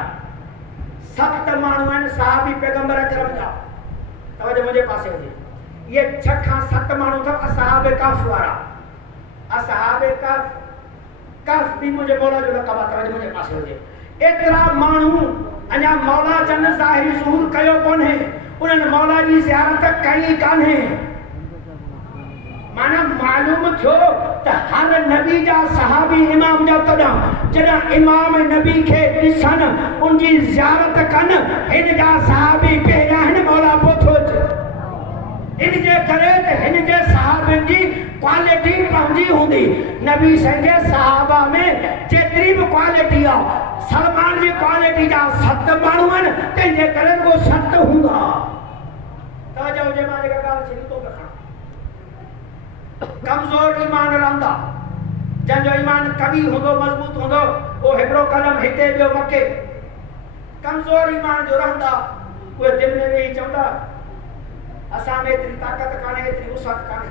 7 माण्हू आहिनि सहाबी पैगंबर अकरम जा तवजो मुंहिंजे पासे हुजे ये 6 खां 7 माण्हू अथव असहाब कफ वारा असहाब कफ भी मुझे मौला जो लक़ब आहे मुझे पासे हुजे एतिरा माण्हू अञा मौला जन ज़ाहिरी ज़हूर कयो कोन्हे उन्हनि मौला जी ज़ियारत कई कान्हे माना मालूम थियो त हर नबी जा सहाबी इमाम जा तदा जदा इमाम नबी खे दिसन उनजी ज़ियारत कन हिन जा सहाबी पहिरियां हिन मौला पोथो इन जे करे त हिन जे सहाबन जी क्वालिटी पंहिंजी हूंदी नबी संगे सहाबा में जेतिरी भी क्वालिटी आ सलमान जी क्वालिटी जा 7 माण्हू आहिनि तंहिंजे करे वो 7 हूंदा त जो जे मां जेका ॻाल्हि छॾी थो रखां कमजोर ईमान रहंदा जंहिंजो ईमान कवी हूंदो मजबूत हूंदो वो हिकिड़ो कदम हिते ॿियो मके कमजोर ईमान जो रहंदा उहे दिलि में वेही चवंदा असां में एतिरी ताक़त कान्हे एतिरी वुसअत कान्हे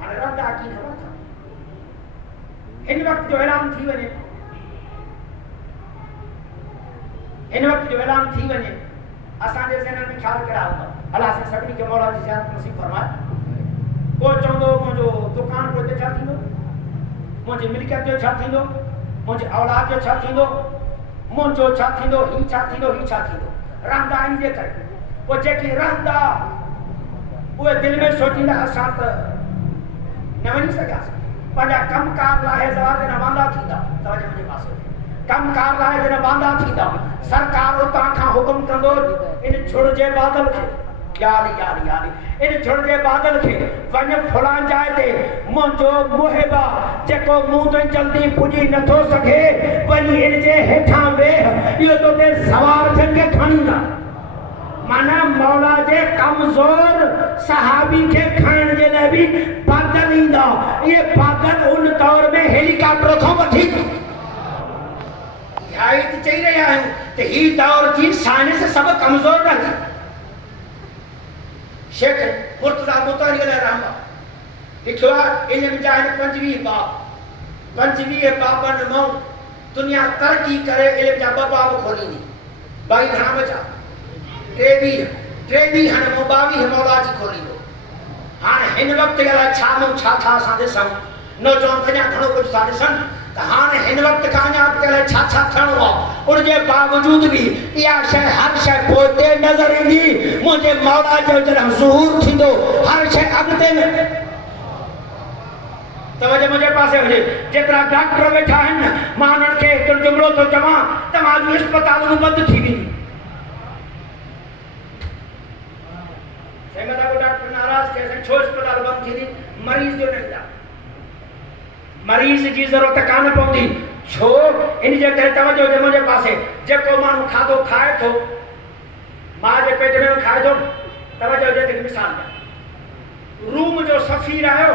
हाणे रहंदा की ख़बर अथव हिन वक़्त जो ऐलान थी वञे हिन वक़्त जो ऐलान थी वञे असांजे ज़हन में ख़्याल कहिड़ा हूंदा अलाह सां सभिनी खे मौला जी ज़ियारत नसीब फरमाए को चवंदो मुंहिंजो दुकान पे छा थींदो मुंहिंजी मिल्कियत जो छा थींदो मुंहिंजी औलाद जो छा थींदो मुंहिंजो छा थींदो ही छा थींदो ही छा थींदो रहंदा इन जे करे पोइ जेकी रहंदा उहे दिलि में सोचींदा असां त न वञी सघियासीं पंहिंजा कमकार लाइ ज़वाब न वांदा थींदा तव्हांजे मुंहिंजे पासे कमकार लाइ जन वांदा थींदा सरकार उतां खां हुकुम कंदो इन छुड़ जे बादल खे यारी इन छुड़ जे बादल खे वञ फलां जाइ ते मुंहिंजो मुहिबा जेको मूं ताईं जल्दी पुॼी नथो सघे वञी इन जे हेठां वेह इहो तोखे सवार थियनि खे खणींदा माना मौला जे कमज़ोर सहाबी खे खाइण जे लाइ बि बादल ईंदा इहे बादल उन दौर में हेलीकॉप्टर खां वधीक इहा ई चई रहिया आहियूं त ही दौर जी साइंस सभु कमज़ोर रहंदी शेख मुर्तज़ा मुतारी रहमा लिखियो आहे इल्म जा 25 बाब 25 बाबनि मां दुनिया तरक़ी करे इल्म जा 2 बाब खोलींदी 22 घणा बचा 23 हाणे मां 22 मौला जी खोलींदो हाणे हिन वक़्त अलाए छा मां छा असां ॾिसूं न चवनि अञा घणो कुझु था ॾिसनि त हाणे हिन वक़्त खां अञा अॻिते छा थियणो आहे उनजे बावजूद बि इहा शइ हर शइ पोइ नज़र ईंदी मुंहिंजे मौला जो जॾहिं ज़ुहूर थींदो हर शइ अॻिते में तवजो मुंहिंजे पासे हुजे जेतिरा डॉक्टर वेठा आहिनि मां उन्हनि खे हिकिड़ो जुमिलो थो चवां तव्हांजूं इस्पतालूं बंदि थी वेंदियूं डॉक्टर नाराज़ थिए छो इस्पताल बंदि थींदी मरीज़ जो न ईंदा मरीज़ जी ज़रूरत कान पवंदी छो इन जे करे तवजो हुजे मुंहिंजे पासे जेको माण्हू खाधो खाए थो मां जे पेट में खाए थो तवजो हुजे त मिसाल ॾियां रूम जो सफ़ीर आयो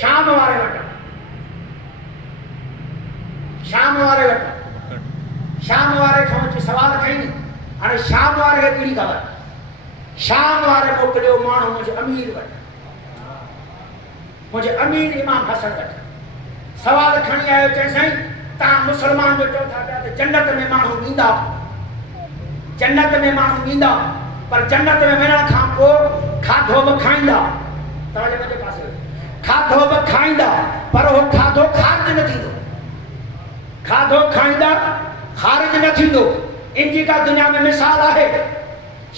शाम वारे वटि शाम वारे खां अची सवाल कई हाणे शाम वारे खे कहिड़ी ख़बर शाम वारे मोकिलियो माण्हू मुंहिंजे अमीर वटि मुझे अमीर इमाम हसन वटि सवाल खणी आयो चई साईं तव्हां मुसलमान जो चओ था त जन्नत में माण्हू ईंदा पर जन्नत में वञण खां पोइ खाधो बि खाईंदा तव्हांजे मुंहिंजे पासे खाधो बि खाईंदा पर उहो खाधो ख़ारिज न थींदो खाधो खाईंदा ख़ारिज न थींदो इनजी का दुनिया में मिसाल आहे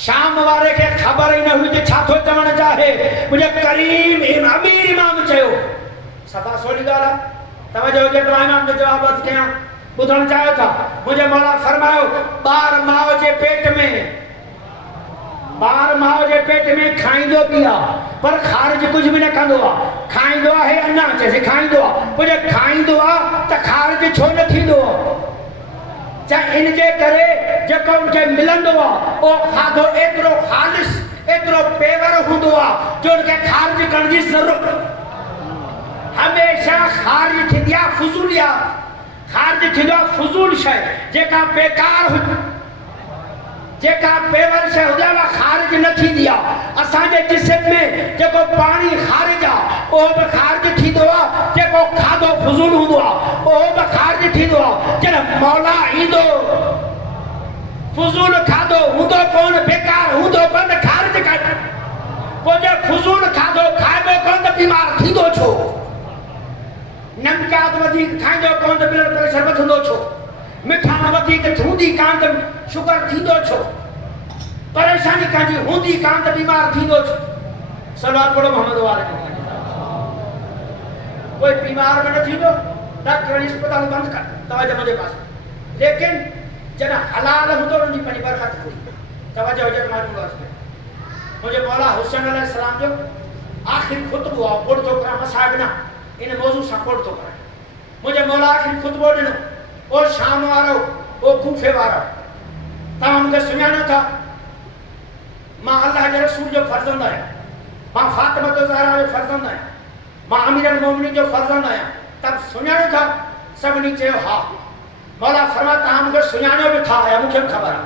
शाम वारे के खबर ही न हुई छा थो चवण चाहे मुझे करीम अमीर इमाम चयो सदा सोली गाला तवजो हुजे तो इमाम जो जवाब अर्ज कयां ॿुधण चाहियो था मुझे मौला फरमायो ॿार माउ जे पेट में खाईंदो भी आहे पर ख़ारिज कुछ भी न कंदो आहे खाईंदो आहे अञा चइसि खाईंदो आहे मुझे खाईंदो आहे त ख़ारिज छो न थींदो आहे चाहे इन जे करे जेको उनखे मिलंदो आहे ओ खाधो एतिरो ख़ालिस एतिरो पेवर हूंदो आहे जो उनखे ख़ारिज करण जी ज़रूरत हमेशा ख़ारिज थींदी आहे फुज़ूलियात ख़ारिज थींदो आहे फुज़ूल शइ जेका बेकार हुजे जेका पेवर शइ हुजे उहा ख़ारिज न थींदी आहे असांजे जिस्म में जेको पाणी ख़ारिज आहे उहो बि ख़ारिज थींदो आहे जेको खाधो फुज़ूल हूंदो आहे उहो बि ख़ारिज थींदो आहे जॾहिं मौला ईंदो फुज़ूल खाधो हूंदो कोन बेकार हूंदो कोन त ख़ारिज कर पोइ जे फुज़ूल खाधो खाइबो कोन त बीमार थींदो छो नमकियात वधीक खाईंदो कोन त ब्लड प्रेशर वधंदो छो मिठाण वधीक हूंदी कान त शुगर थींदो छो परेशानी कंहिंजी हूंदी कान त बीमार थींदो छो सलात पढ़ो मोहम्मद वाले कोई बीमार में न थी दो डॉक्टर अस्पताल बंद कर तवज्जो मुझे पास लेकिन जना हलाल हुंदो उनकी पंहिंजी बरकत हुई तवज्जो हुजे मालूम वास्ते मुझे मौला हुसैन अलैहि सलाम जो आखिरी खुतबो पढ़ तो करा मसाइब ना इन मौजू से पढ़ तो करा मुझे मौला आखिरी खुतबो दिनो ओ शाम वारो ओ कूफे वारो तव्हां मूंखे सुञाणो था मां अल्लाह जे रसूल जो फर्जंद आहियां मां फातिमा ज़हरा जो फर्जंद आहियां मां अमीर अल मोमिनीन जो फर्जंद आहियां तब सुञाणो था सभिनी चयो हा मौला फरमा तव्हां मूंखे सुञाणो बि था या मूंखे ख़बर आहे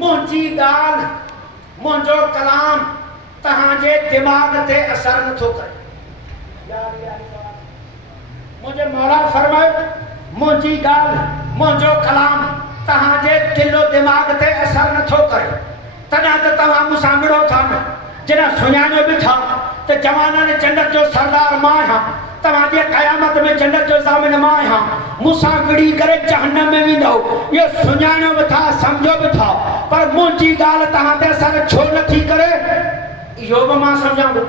मुंहिंजी ॻाल्हि मुंहिंजो कलाम तव्हांजे दिमाग़ ते असर नथो करे मुझे मौला फरमायो मुंहिंजी ॻाल्हि मुंहिंजो कलाम तव्हांजे दिलो दिमाग़ ते असर नथो करे तॾहिं त तव्हां मूंसां मिड़ो था न जॾहिं सुञाणो बि था त जवाननि जन्नत जो सरदार मां आहियां तव्हांजे क़यामत में जन्नत जो ज़ामिन मां आहियां मूंसां विड़ी करे जहन्नम में वेंदव इहो सुञाणो बि था सम्झो बि था पर मुंहिंजी ॻाल्हि तव्हां ते असर छो नथी करे इहो बि मां सम्झां थो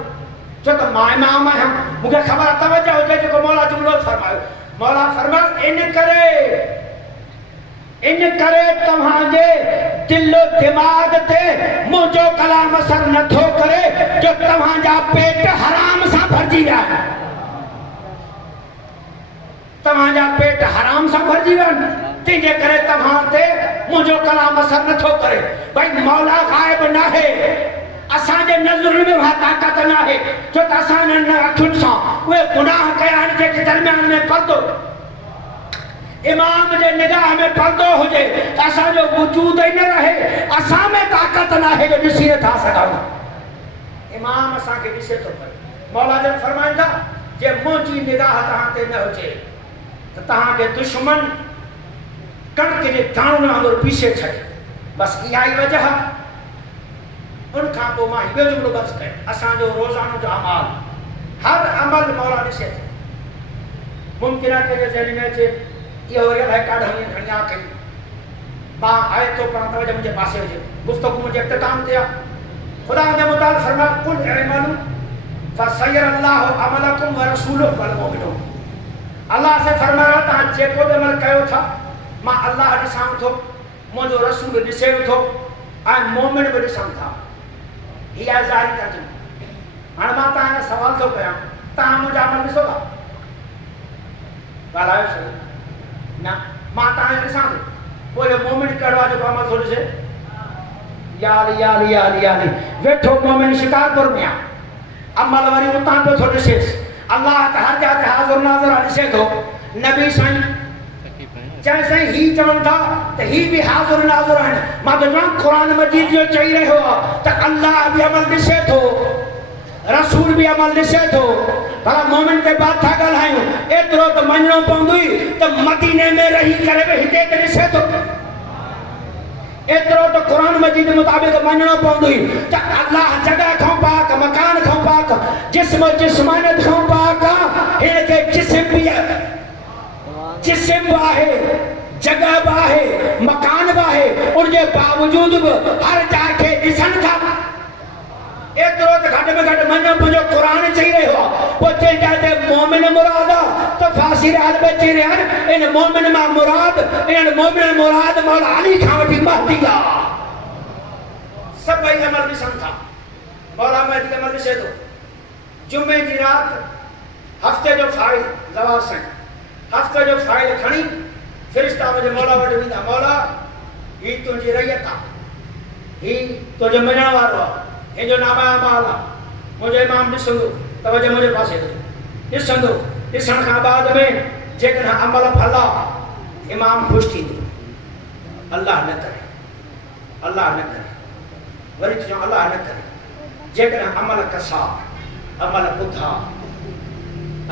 छो त मां इमाम आहियां मूंखे ख़बर तवज्जो हुजे जेको मौला जुमिलो फरमायो मौला फरमायो इन करे तव्हांजे दिलो दिमाग़ ते मुंहिंजो कलाम असर नथो करे जो तव्हांजा पेट हराम सां भरिजी विया तव्हांजा पेट हराम सां भरिजी विया तंहिंजे करे तव्हां ते मुंहिंजो कलाम असर नथो करे भई मौला ग़ाइब नाहे असांजे नज़रुनि में उहा ताक़त नाहे छो त असां अखियुनि सां उहे गुनाह कया आहिनि जेके दरमियान में पर्दो इमाम जे निगाह में पर्दो हुजे त असांजो वजूद ई न रहे असां में ताक़त नाहे जो ॾिसी नथा सघूं इमाम असांखे ॾिसे थो पियो मौला जन फरमाइनि था जे मुंहिंजी निगाह तव्हां ते न हुजे त तव्हांखे दुश्मन कणिक जे दाणनि वांगुरु पीसे छॾे बसि इहा ई वजह उन खां पोइ मां इहो जुमिलो बसि कयो असांजो रोज़ानो जो अमाल हर अमल मौला ॾिसे थो मुमकिन आहे कंहिंजे ज़हन में अचे इहो वरी अलाए काॾ हीअं खणी आ कई मां आहे तो पर तवज्जो मुंहिंजे पासे हुजे गुफ़्तगू मुंहिंजे इख़्तिताम ते आहे ख़ुदा जे मुताल फरमायो कुल इअमलू फसयरल्लाहु अमलकुम व रसूलुहु वल मुमिनून अल्लाह से फरमायो तव्हां जेको बि अमल कयो था मां अल्लाह ॾिसां थो मुंहिंजो रसूल ॾिसे थो ऐं मोमिन बि ॾिसनि था हीअ ज़ाहिरी तर्जुमो हाणे मां तव्हां खां सवाल थो कयां तव्हां मुंहिंजा अमल ॾिसो था ॻाल्हायो सही न मां तव्हांखे ॾिसां थो पोइ इहो मोमिन कहिड़ो आहे जेको अमल थो ॾिसे याली वेठो मोमिन शिकारपुर में आहे अमल वरी उतां पियो थो ॾिसेसि अल्लाह त हर जॻह ते हाज़ुर नाज़ुर ॾिसे थो नबी साईं चाहे साईं ही चवनि था त ही बि हाज़ुर नाज़ुर आहिनि मां त चवां क़ुर मजीद जो चई रहियो आहे त अल्लाह बि अमल ॾिसे थो रसूल भी अमल ॾिसे थो पर मोमिन के बात था ॻाल्हायूं एतिरो त मञणो पवंदो त मदीने में रही करे बि हिते त ॾिसे थो एतिरो त क़ुर मजीद मुताबिक़ मञणो पवंदो त अल्लाह जॻह खां पाक मकान खां पाक जिस्म जिस्मानियत खां पाक हिन खे जिस्म बि आहे जॻह बि आहे मकान बि आहे उनजे बावजूद बि हर जाइ खे ॾिसनि था एतिरो त घटि में घटि मञो मुंहिंजो क़ुर चई रहियो आहे पोइ चई जाते मोमिन मुराद आहे त फासीर हाल में चई रहिया आहिनि इन मोमिन मां मुराद इन मोमिन मुराद मौला अली खां वठी महदी आहे सभई अमल ॾिसनि था मौला महदी अमल ॾिसे थो जुमे जी राति हफ़्ते जो फाइल जवाब साईं हफ़्ते जो फाइल खणी फ़रिश्ता मुंहिंजे मौला वटि वेंदा मौला ही तुंहिंजी रैयत आहे ही तुंहिंजो मञण वारो आहे हिनजो नाम अमाल आहे मुंहिंजो इमाम ॾिसंदो तवज्जो मुंहिंजे पासे ॾिसंदो ॾिसण खां बाद में जेकॾहिं अमल भला इमाम ख़ुशि थींदो अल्लाह न करे वरी चऊं अल्लाह न करे जेकॾहिं अमल कसा अमल ॿुधा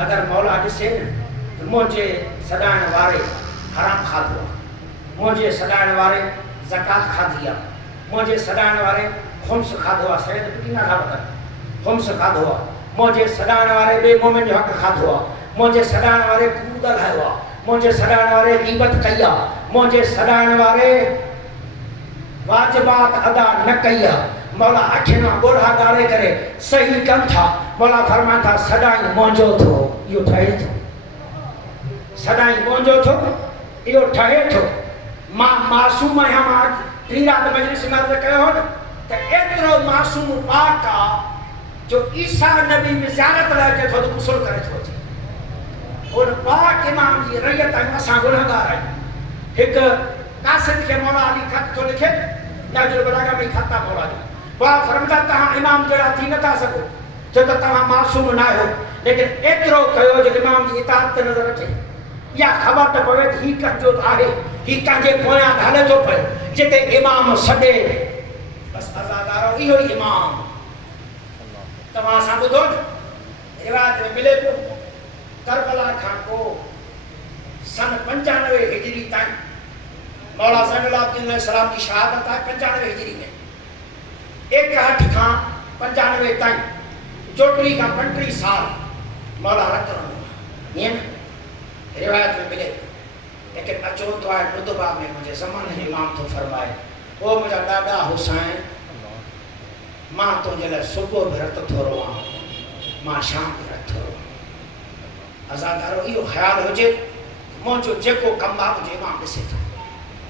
अगरि मौला ॾिसे न त मुंहिंजे सॾाइण वारे हराम खाधो आहे मुंहिंजे सॾाइण वारे ज़कात खाधी आहे मुंहिंजे सॾाइण वारे खुम्स खाधो आहे सैद पिटी न खाधो खुम्स खाधो आहे मुंहिंजे सॾाइण वारे ॿिए मोमिन जो हक़ खाधो आहे मुंहिंजे सॾाइण वारे कूड़ ॻाल्हायो आहे मुंहिंजे सॾाइण वारे ग़ीबत कई आहे मुंहिंजे सॾाइण वारे वाजिबात अदा न कई आहे मौला अखियुनि मां ॻोढ़ा ॻारे करे सही कनि था मौला फरमाइनि था सदाईं मुंहिंजो थो इहो ठहे थो सदाईं मुंहिंजो थो इहो ठहे थो मां मासूम आहियां मां टी राति मजलिस में अर्ज़ु कयो हो न त एतिरो मासूम पाक आहे जो ईसा नबी में ज़ियारत लाइ अचे थो त गुस्सो करे थो अचे उन पाक इमाम जी रैयत आहियूं असां गुनहगार आहियूं हिकु कासिद खे मौला अली ख़त थो लिखे नहजुल बलागा में ख़त आहे मौला जो वाह फरमाता तव्हां इमाम जहिड़ा थी नथा सघो छो त तव्हां मासूम न आहियो लेकिन एतिरो कयो जो इमाम जी इताअत ते नज़र अचे या ख़बर त पवे त हीउ कंहिंजो आहे हीउ कंहिंजे पोयां हले थो पियो जिते इमाम सॾे बसि अज़ादारो इहो ई इमाम तव्हां सां ॿुधो न रिवायत में मिले पियो करबला खां पोइ सन 95 हिजरी ताईं मौला ज़ैनुल आबिदीन अलैहिस्सलाम जी शहादत आहे 95 हिजरी में 61 खां 95 ताईं 34 खां 35 साल मौला रत रहंदो ईअं रिवायत में मिले लेकिन अचो तो आहे नुदबा में मुंहिंजे ज़माने में इमाम थो फरमाए ओ मुंहिंजा ॾाॾा हुसैन मां तुंहिंजे लाइ सुबुह बि रत थो रहां मां शाम बि रत थो रहां अज़ादारो इहो ख़्यालु हुजे मुंहिंजो जेको कमु आहे मुंहिंजो इमाम ॾिसे थो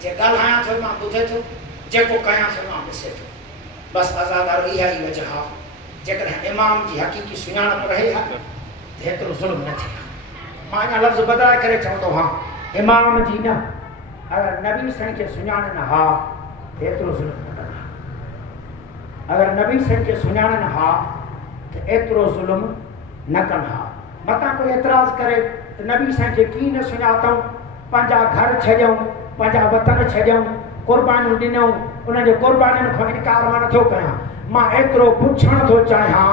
जे ॻाल्हायां थो इमाम ॿुधे थो जेको कयां थो इमाम ॾिसे थो बसि अज़ादारो इहा ई वजह आहे जेकॾहिं इमाम जी हक़ीक़ी सुञाणप रहे हा त हेतिरो ज़ुल्म न थिए मां अञा लफ़्ज़ बदिलाए करे चवंदो हा इमाम जी न अगरि नबी साईं खे सुञाणनि हा त एतिरो ज़ुल्म न कंदा अगरि नबी साईं खे सुञाणनि हा त एतिरो ज़ुल्म न कनि हा मतां कोई एतिराज़ करे त नबी साईं खे कीअं न सुञातऊं पंहिंजा घर छॾियऊं पंहिंजा वतन छॾियऊं क़ुर्बानियूं ॾिनऊं उन्हनि जे क़ुर्बानियुनि खां इनकार मां नथो कयां मां एतिरो पुछणु थो चाहियां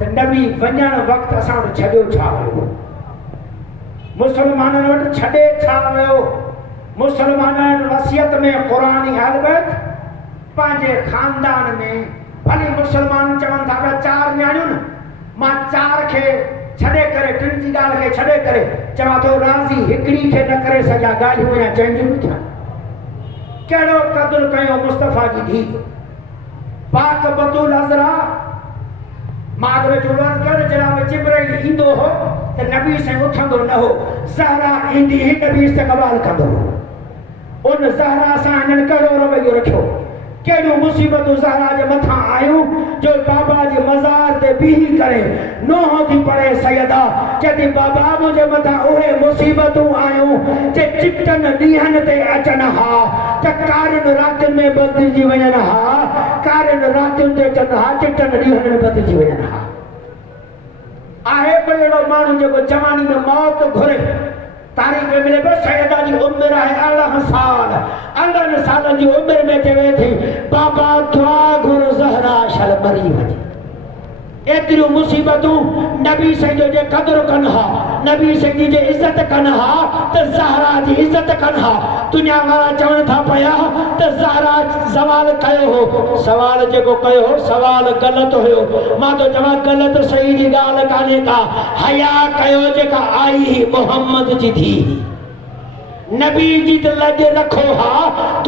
त नबी वञणु वक़्तु असां वटि छॾियो छा वियो मुस्लमाननि वटि छॾे छा वियो मुस्लमाननि वसियत में क़ुरानी अलबत पंहिंजे ख़ानदान में भली मुस्लमान चवनि था पिया 4 न्याणियूं न मां 4 खे छॾे करे टिनि जी ॻाल्हि खे छॾे करे चवां थो राज़ी हिकिड़ी खे न करे सघिया ॻाल्हियूं या चेंजियूं न थियनि कहिड़ो क़दुरु कयो मुस्तफ़ा जी धीउ पाक बतूल अज़रा मां अॻिले जो अर्ज़ु कयो जनाब जिब्राइल ईंदो हो त नबी साईं उथंदो न हो ज़हरा ईंदी ही नबी इस्तक़बाल कंदो उन ज़हरा सां हिननि कहिड़ो रवैयो रखियो कहिड़ियूं मुसीबतूं ज़हरा जे मथां आयूं जो बाबा जे मज़ार ते बीही करे नोह थी पढ़े सैयदा चए बाबा मुंहिंजे मथां उहे मुसीबतूं आयूं जे चिटनि ॾींहंनि ते अचनि हा त कारियुनि रातियुनि में बदिलजी वञनि हा कारियुनि रातियुनि ते अचनि हा चिटनि ॾींहंनि में बदिलजी वञनि हा आहे कोई अहिड़ो माण्हू जेको जवानी में मौत घुरे तारीख़ में मिले पियो सैयदा जी उमिरि आहे 18 साल 18 सालनि जी उमिरि में चवे थी बाबा दुआ घुर ज़हरा शल मरी वञे एतिरियूं मुसीबतूं नबी साईं जो जे क़दुरु कनि हा नबी साईं जी जे इज़त कनि हा त ज़हरा जी इज़त कनि हा दुनिया वारा चवनि था पिया त ज़हरा सवाल कयो हो सवाल जेको कयो हो सवाल ग़लति हुयो मां तो चवां ग़लति सही जी ॻाल्हि कान्हे का हया कयो जेका आई मोहम्मद जी थी नबी जी त लॼ रखो हा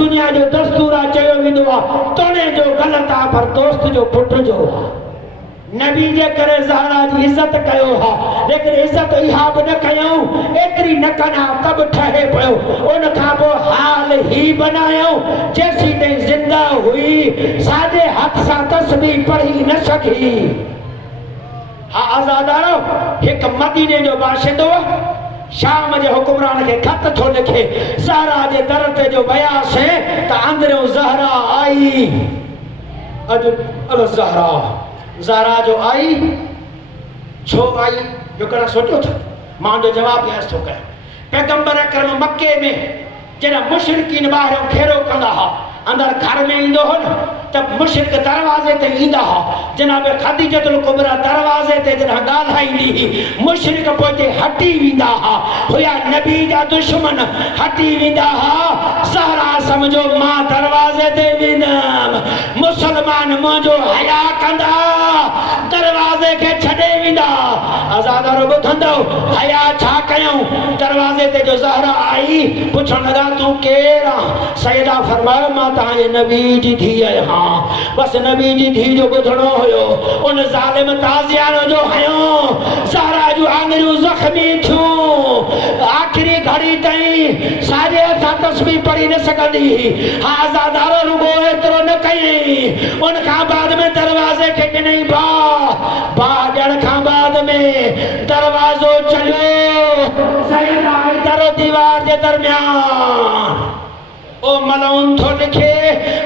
दुनिया जो दस्तूर आहे चयो वेंदो आहे तोड़े जो ग़लति आहे पर दोस्त जो पुट जो नबी जे करे ज़हरा जी इज़त कयो हा लेकिन इज़त इहा बि न कयूं एतिरी न कना तब ठहे पियो उन खां पोइ हाल ही बनायूं जेसी ताईं ज़िंदा हुई साॼे हथ सां तस्बीह पढ़ी न सघी हा आज़ादारो हिकु मदीने जो बाशिंदो शाम जे हुकुमरान खे ख़त थो लिखे ज़हरा जे दर ते जो वियासीं त अंदरियों ज़हरा आई अॼु अल ज़हरा जो आई छो आई जो कॾहिं सोचियो था मां जो जवाबु ॾियणु थो कयां पैगंबर अकरम मके में जॾहिं मुशरिकीन ॿाहिरियों घेरो कंदा हुआ अंदरि घर में ईंदो हो न त मुशरिक दरवाज़े ते ईंदा हुआ जनाब खदीजतुल कुबरा दरवाज़े ते जॾहिं ॻाल्हाईंदी हुई मुशरिक पोइ ते हटी वेंदा हुआ हुया नबी जा दुश्मन हटी वेंदा हुआ ज़हरा सम्झो मां दरवाज़े ते वेंदमि मुसलमान मुंहिंजो हया कंदा दरवाज़े खे छॾे वेंदा आज़ादारो ॿुधंदो हया छा कयूं दरवाज़े ते जो ज़हरा आई पुछण लॻा तूं केरु आहीं सैयदा फरमायो मां तव्हांजे नबी जी धीउ आहियां बस नबी जी धीउ जो ॿुधणो हुयो उन ज़ालिम ताज़ियानो जो हयो ज़हरा जूं आङिरियूं ज़ख़्मी थियूं आख़िरी घड़ी ताईं साॼे हथां तस्बीह पढ़ी न सघंदी हा आज़ादारो रुॻो एतिरो न कयईं उन खां बाद में दरवाज़े खे ॾिनई बाह ॾियण खां बाद में दरवाज़ो चलियो सैयदा हैदर दीवार जे दरमियान ओ मलऊन थो लिखे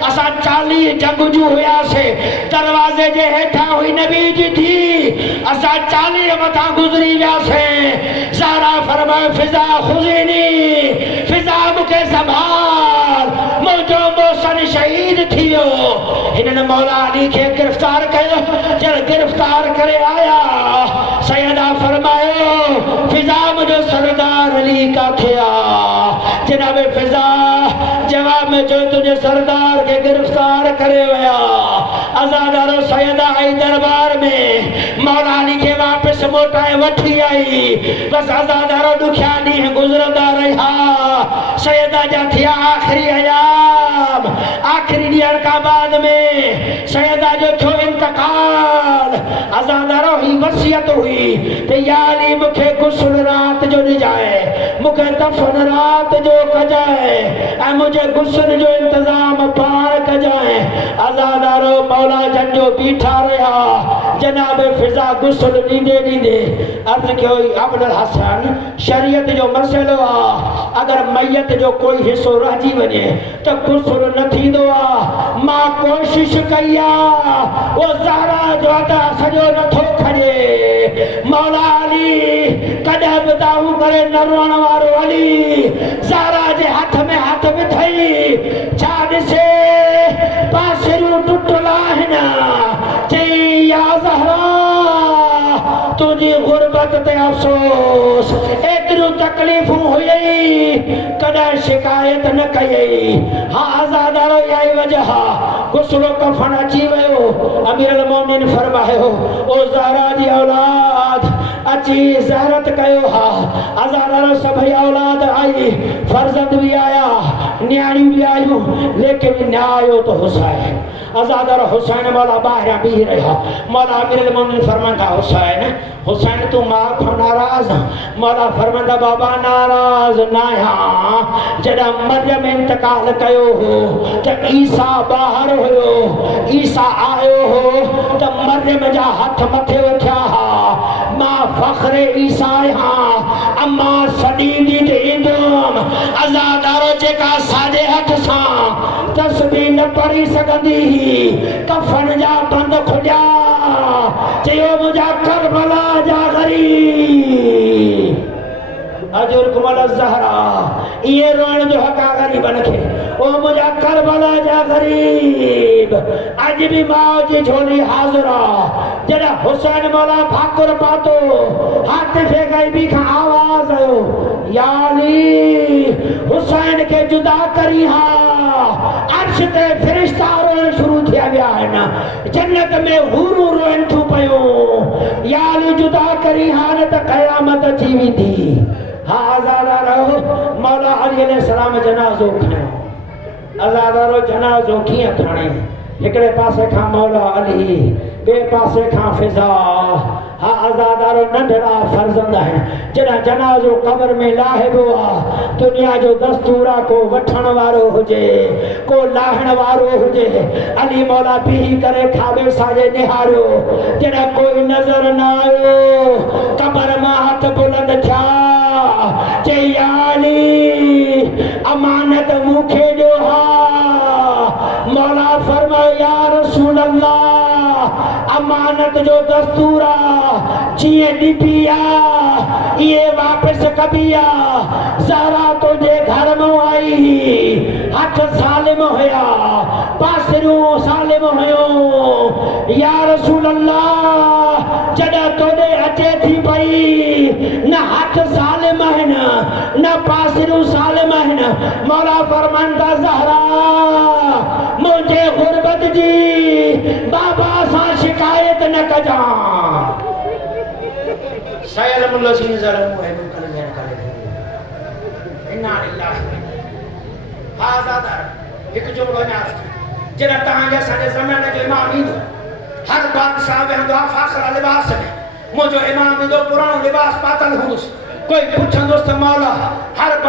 असां 40 जंगजू हुयासीं दरवाज़े जे हेठां हुई नबी जी थी असां 40 मथां गुज़री वियासीं ज़हरा फरमाए फिज़ा खुज़ीनी फिज़ा मूंखे संभाल मुंहिंजो मोहसिन शहीद थी वियो हिननि मौला अली खे गिरफ़्तार कयो जॾहिं गिरफ़्तार करे आया सैयदा फरमायो फिज़ा मुंहिंजो सरदार अली काथे आहे जनाब फिज़ा जवाब में जो तुझे सरदार के गिरफ्तार करे वया आज़ादारो सैयदा आई दरबार में मौला अली के वापस मोटाए वठी आई बस आज़ादारो दुखिया ॾींहं गुज़रंदा रहा सैयदा जा थिया आख़िरी अयाम आख़िरी ॾींहं खां बाद में सैयदा जो थियो इंतकाल आज़ादारो ही वसियत हुई त या अली मूंखे गुस्ल रात जो ॾिजाए मूंखे दफ़न रात जो कजाए ऐं मुझे गुस्ल जो इंतजाम पार कजाए आज़ादारो मौला जंजो बीठा रहा जनाब फिज़ा गुस्ल ॾींदे ॾींदे अर्ज़ कयो अब्दुल हसन शरीयत जो मसइलो आहे अगर मैयत जो कोई हिस्सो रहिजी वञे त गुस्ल न थींदो आहे मां कोशिश कई आहे वो ज़हरा जो अदा सॼो नथो खणे मौला अली कॾहिं बि दाऊ करे न रोअण वारो अली ज़हरा जे हथ में हथ विधई छा ॾिसे पासरियूं टुटल आहिनि चई या ज़हरा तुंहिंजी गुरबत ते अफ़सोस एतिरियूं तकलीफ़ूं हुयई कॾहिं शिकायत न कयई हा आज़ादारो इहा ई वजह गुस्लो कफन अची वियो अमीरुल मोमिनीन फरमायो ओ ज़हरा जी औलाद अची ज़ियारत कयो हा आज़ादारो सभई औलाद आई फर्ज़ंद भी आया न्याणियूं भी आयूं लेकिन न आयो तो हुसैन आज़ादारो हुसैन मौला ॿाहिरां बीह रहा मौला अमीरुल मोमिनीन फरमांदा हुसैन तू मां खां नाराज़ मौला फरमांदा बाबा नाराज़ न आहियां जॾहिं मरियम इंतकाल कयो हो त ईसा ॿाहिरि हुयो ईसा आयो हो त मरियम जा हथ मथे वठिया हा मां फ़ख्रे ईसा आहियां अम्मा सॾींदी त ईंदुमि आज़ादारो जेका साॼे हथ सां तस्बीह न पढ़ी सघंदी कफन जा बंद खुलिया चयो मुंहिंजा करबला जा ग़रीब अजुरकुमल ज़हरा ये रोअण जो हक़ आहे ग़रीबनि खे ओ मुंहिंजा करबला जा ग़रीब अॼु बि माउ जी झोली हाज़िर आहे जॾहिं हुसैन मौला भाकुर पातो हातिफ़े ग़ैबी खां आवाज़ आयो या अली हुसैन खे जुदा करी हा अर्श ते फ़रिश्ता रोअण शुरू थिया विया आहिनि जन्नत में हूरूं रोअनि थियूं पयूं या अली जुदा करी हा न त क़यामत अची वेंदी हा आज़ादारो मौला अली अलैहिस्सलाम जनाज़ो खयो आज़ादारो जनाज़ो कीअं खणे हिकिड़े पासे खां मौला अली ॿिए पासे खां फिज़ा हा आज़ादारो नंढड़ा फर्ज़ंद आहिनि जॾहिं जनाज़ो क़ब्र में लाहिबो आहे दुनिया जो दस्तूर आहे को वठण वारो हुजे को लाहण वारो हुजे अली मौला बीही करे खाॿे साॼे निहारियो जॾहिं कोई नज़र न आयो क़ब्र मां हथ बुलंद थिया चई या अली अमानत मूंखे ॾियो हा मौला फरमायो या रसूल अल्लाह अमानत जो दस्तूर आहे जीअं ॾिबी आहे इहे वापसि कबी आहे ज़हरा तुंहिंजे घर में आई हथ सालिम हुया पासरियूं सालिम हुयूं या रसूल अल्लाह जॾहिं तोॾे अचे थी पई न हथ सालिम आहिनि न पासरियूं सालिम आहिनि मौला फरमाईंदा ज़हरा मुझे गुरबत जी बाबा सां शिकायत न कजां सायल मुल्लसीन ज़लमू है मुनकल जन करे इन्ना लिल्लाहि हा ज़ादा एक जुमलो न्यास जरा तहां जे साडे ज़माने जो इमाम ईंदो हर बादशाह वेंदो आ फाखरा लिबास में मुझो इमाम ईंदो पुरानो लिबास पातल हुंदुस कोई पुछंदुस त मौला हर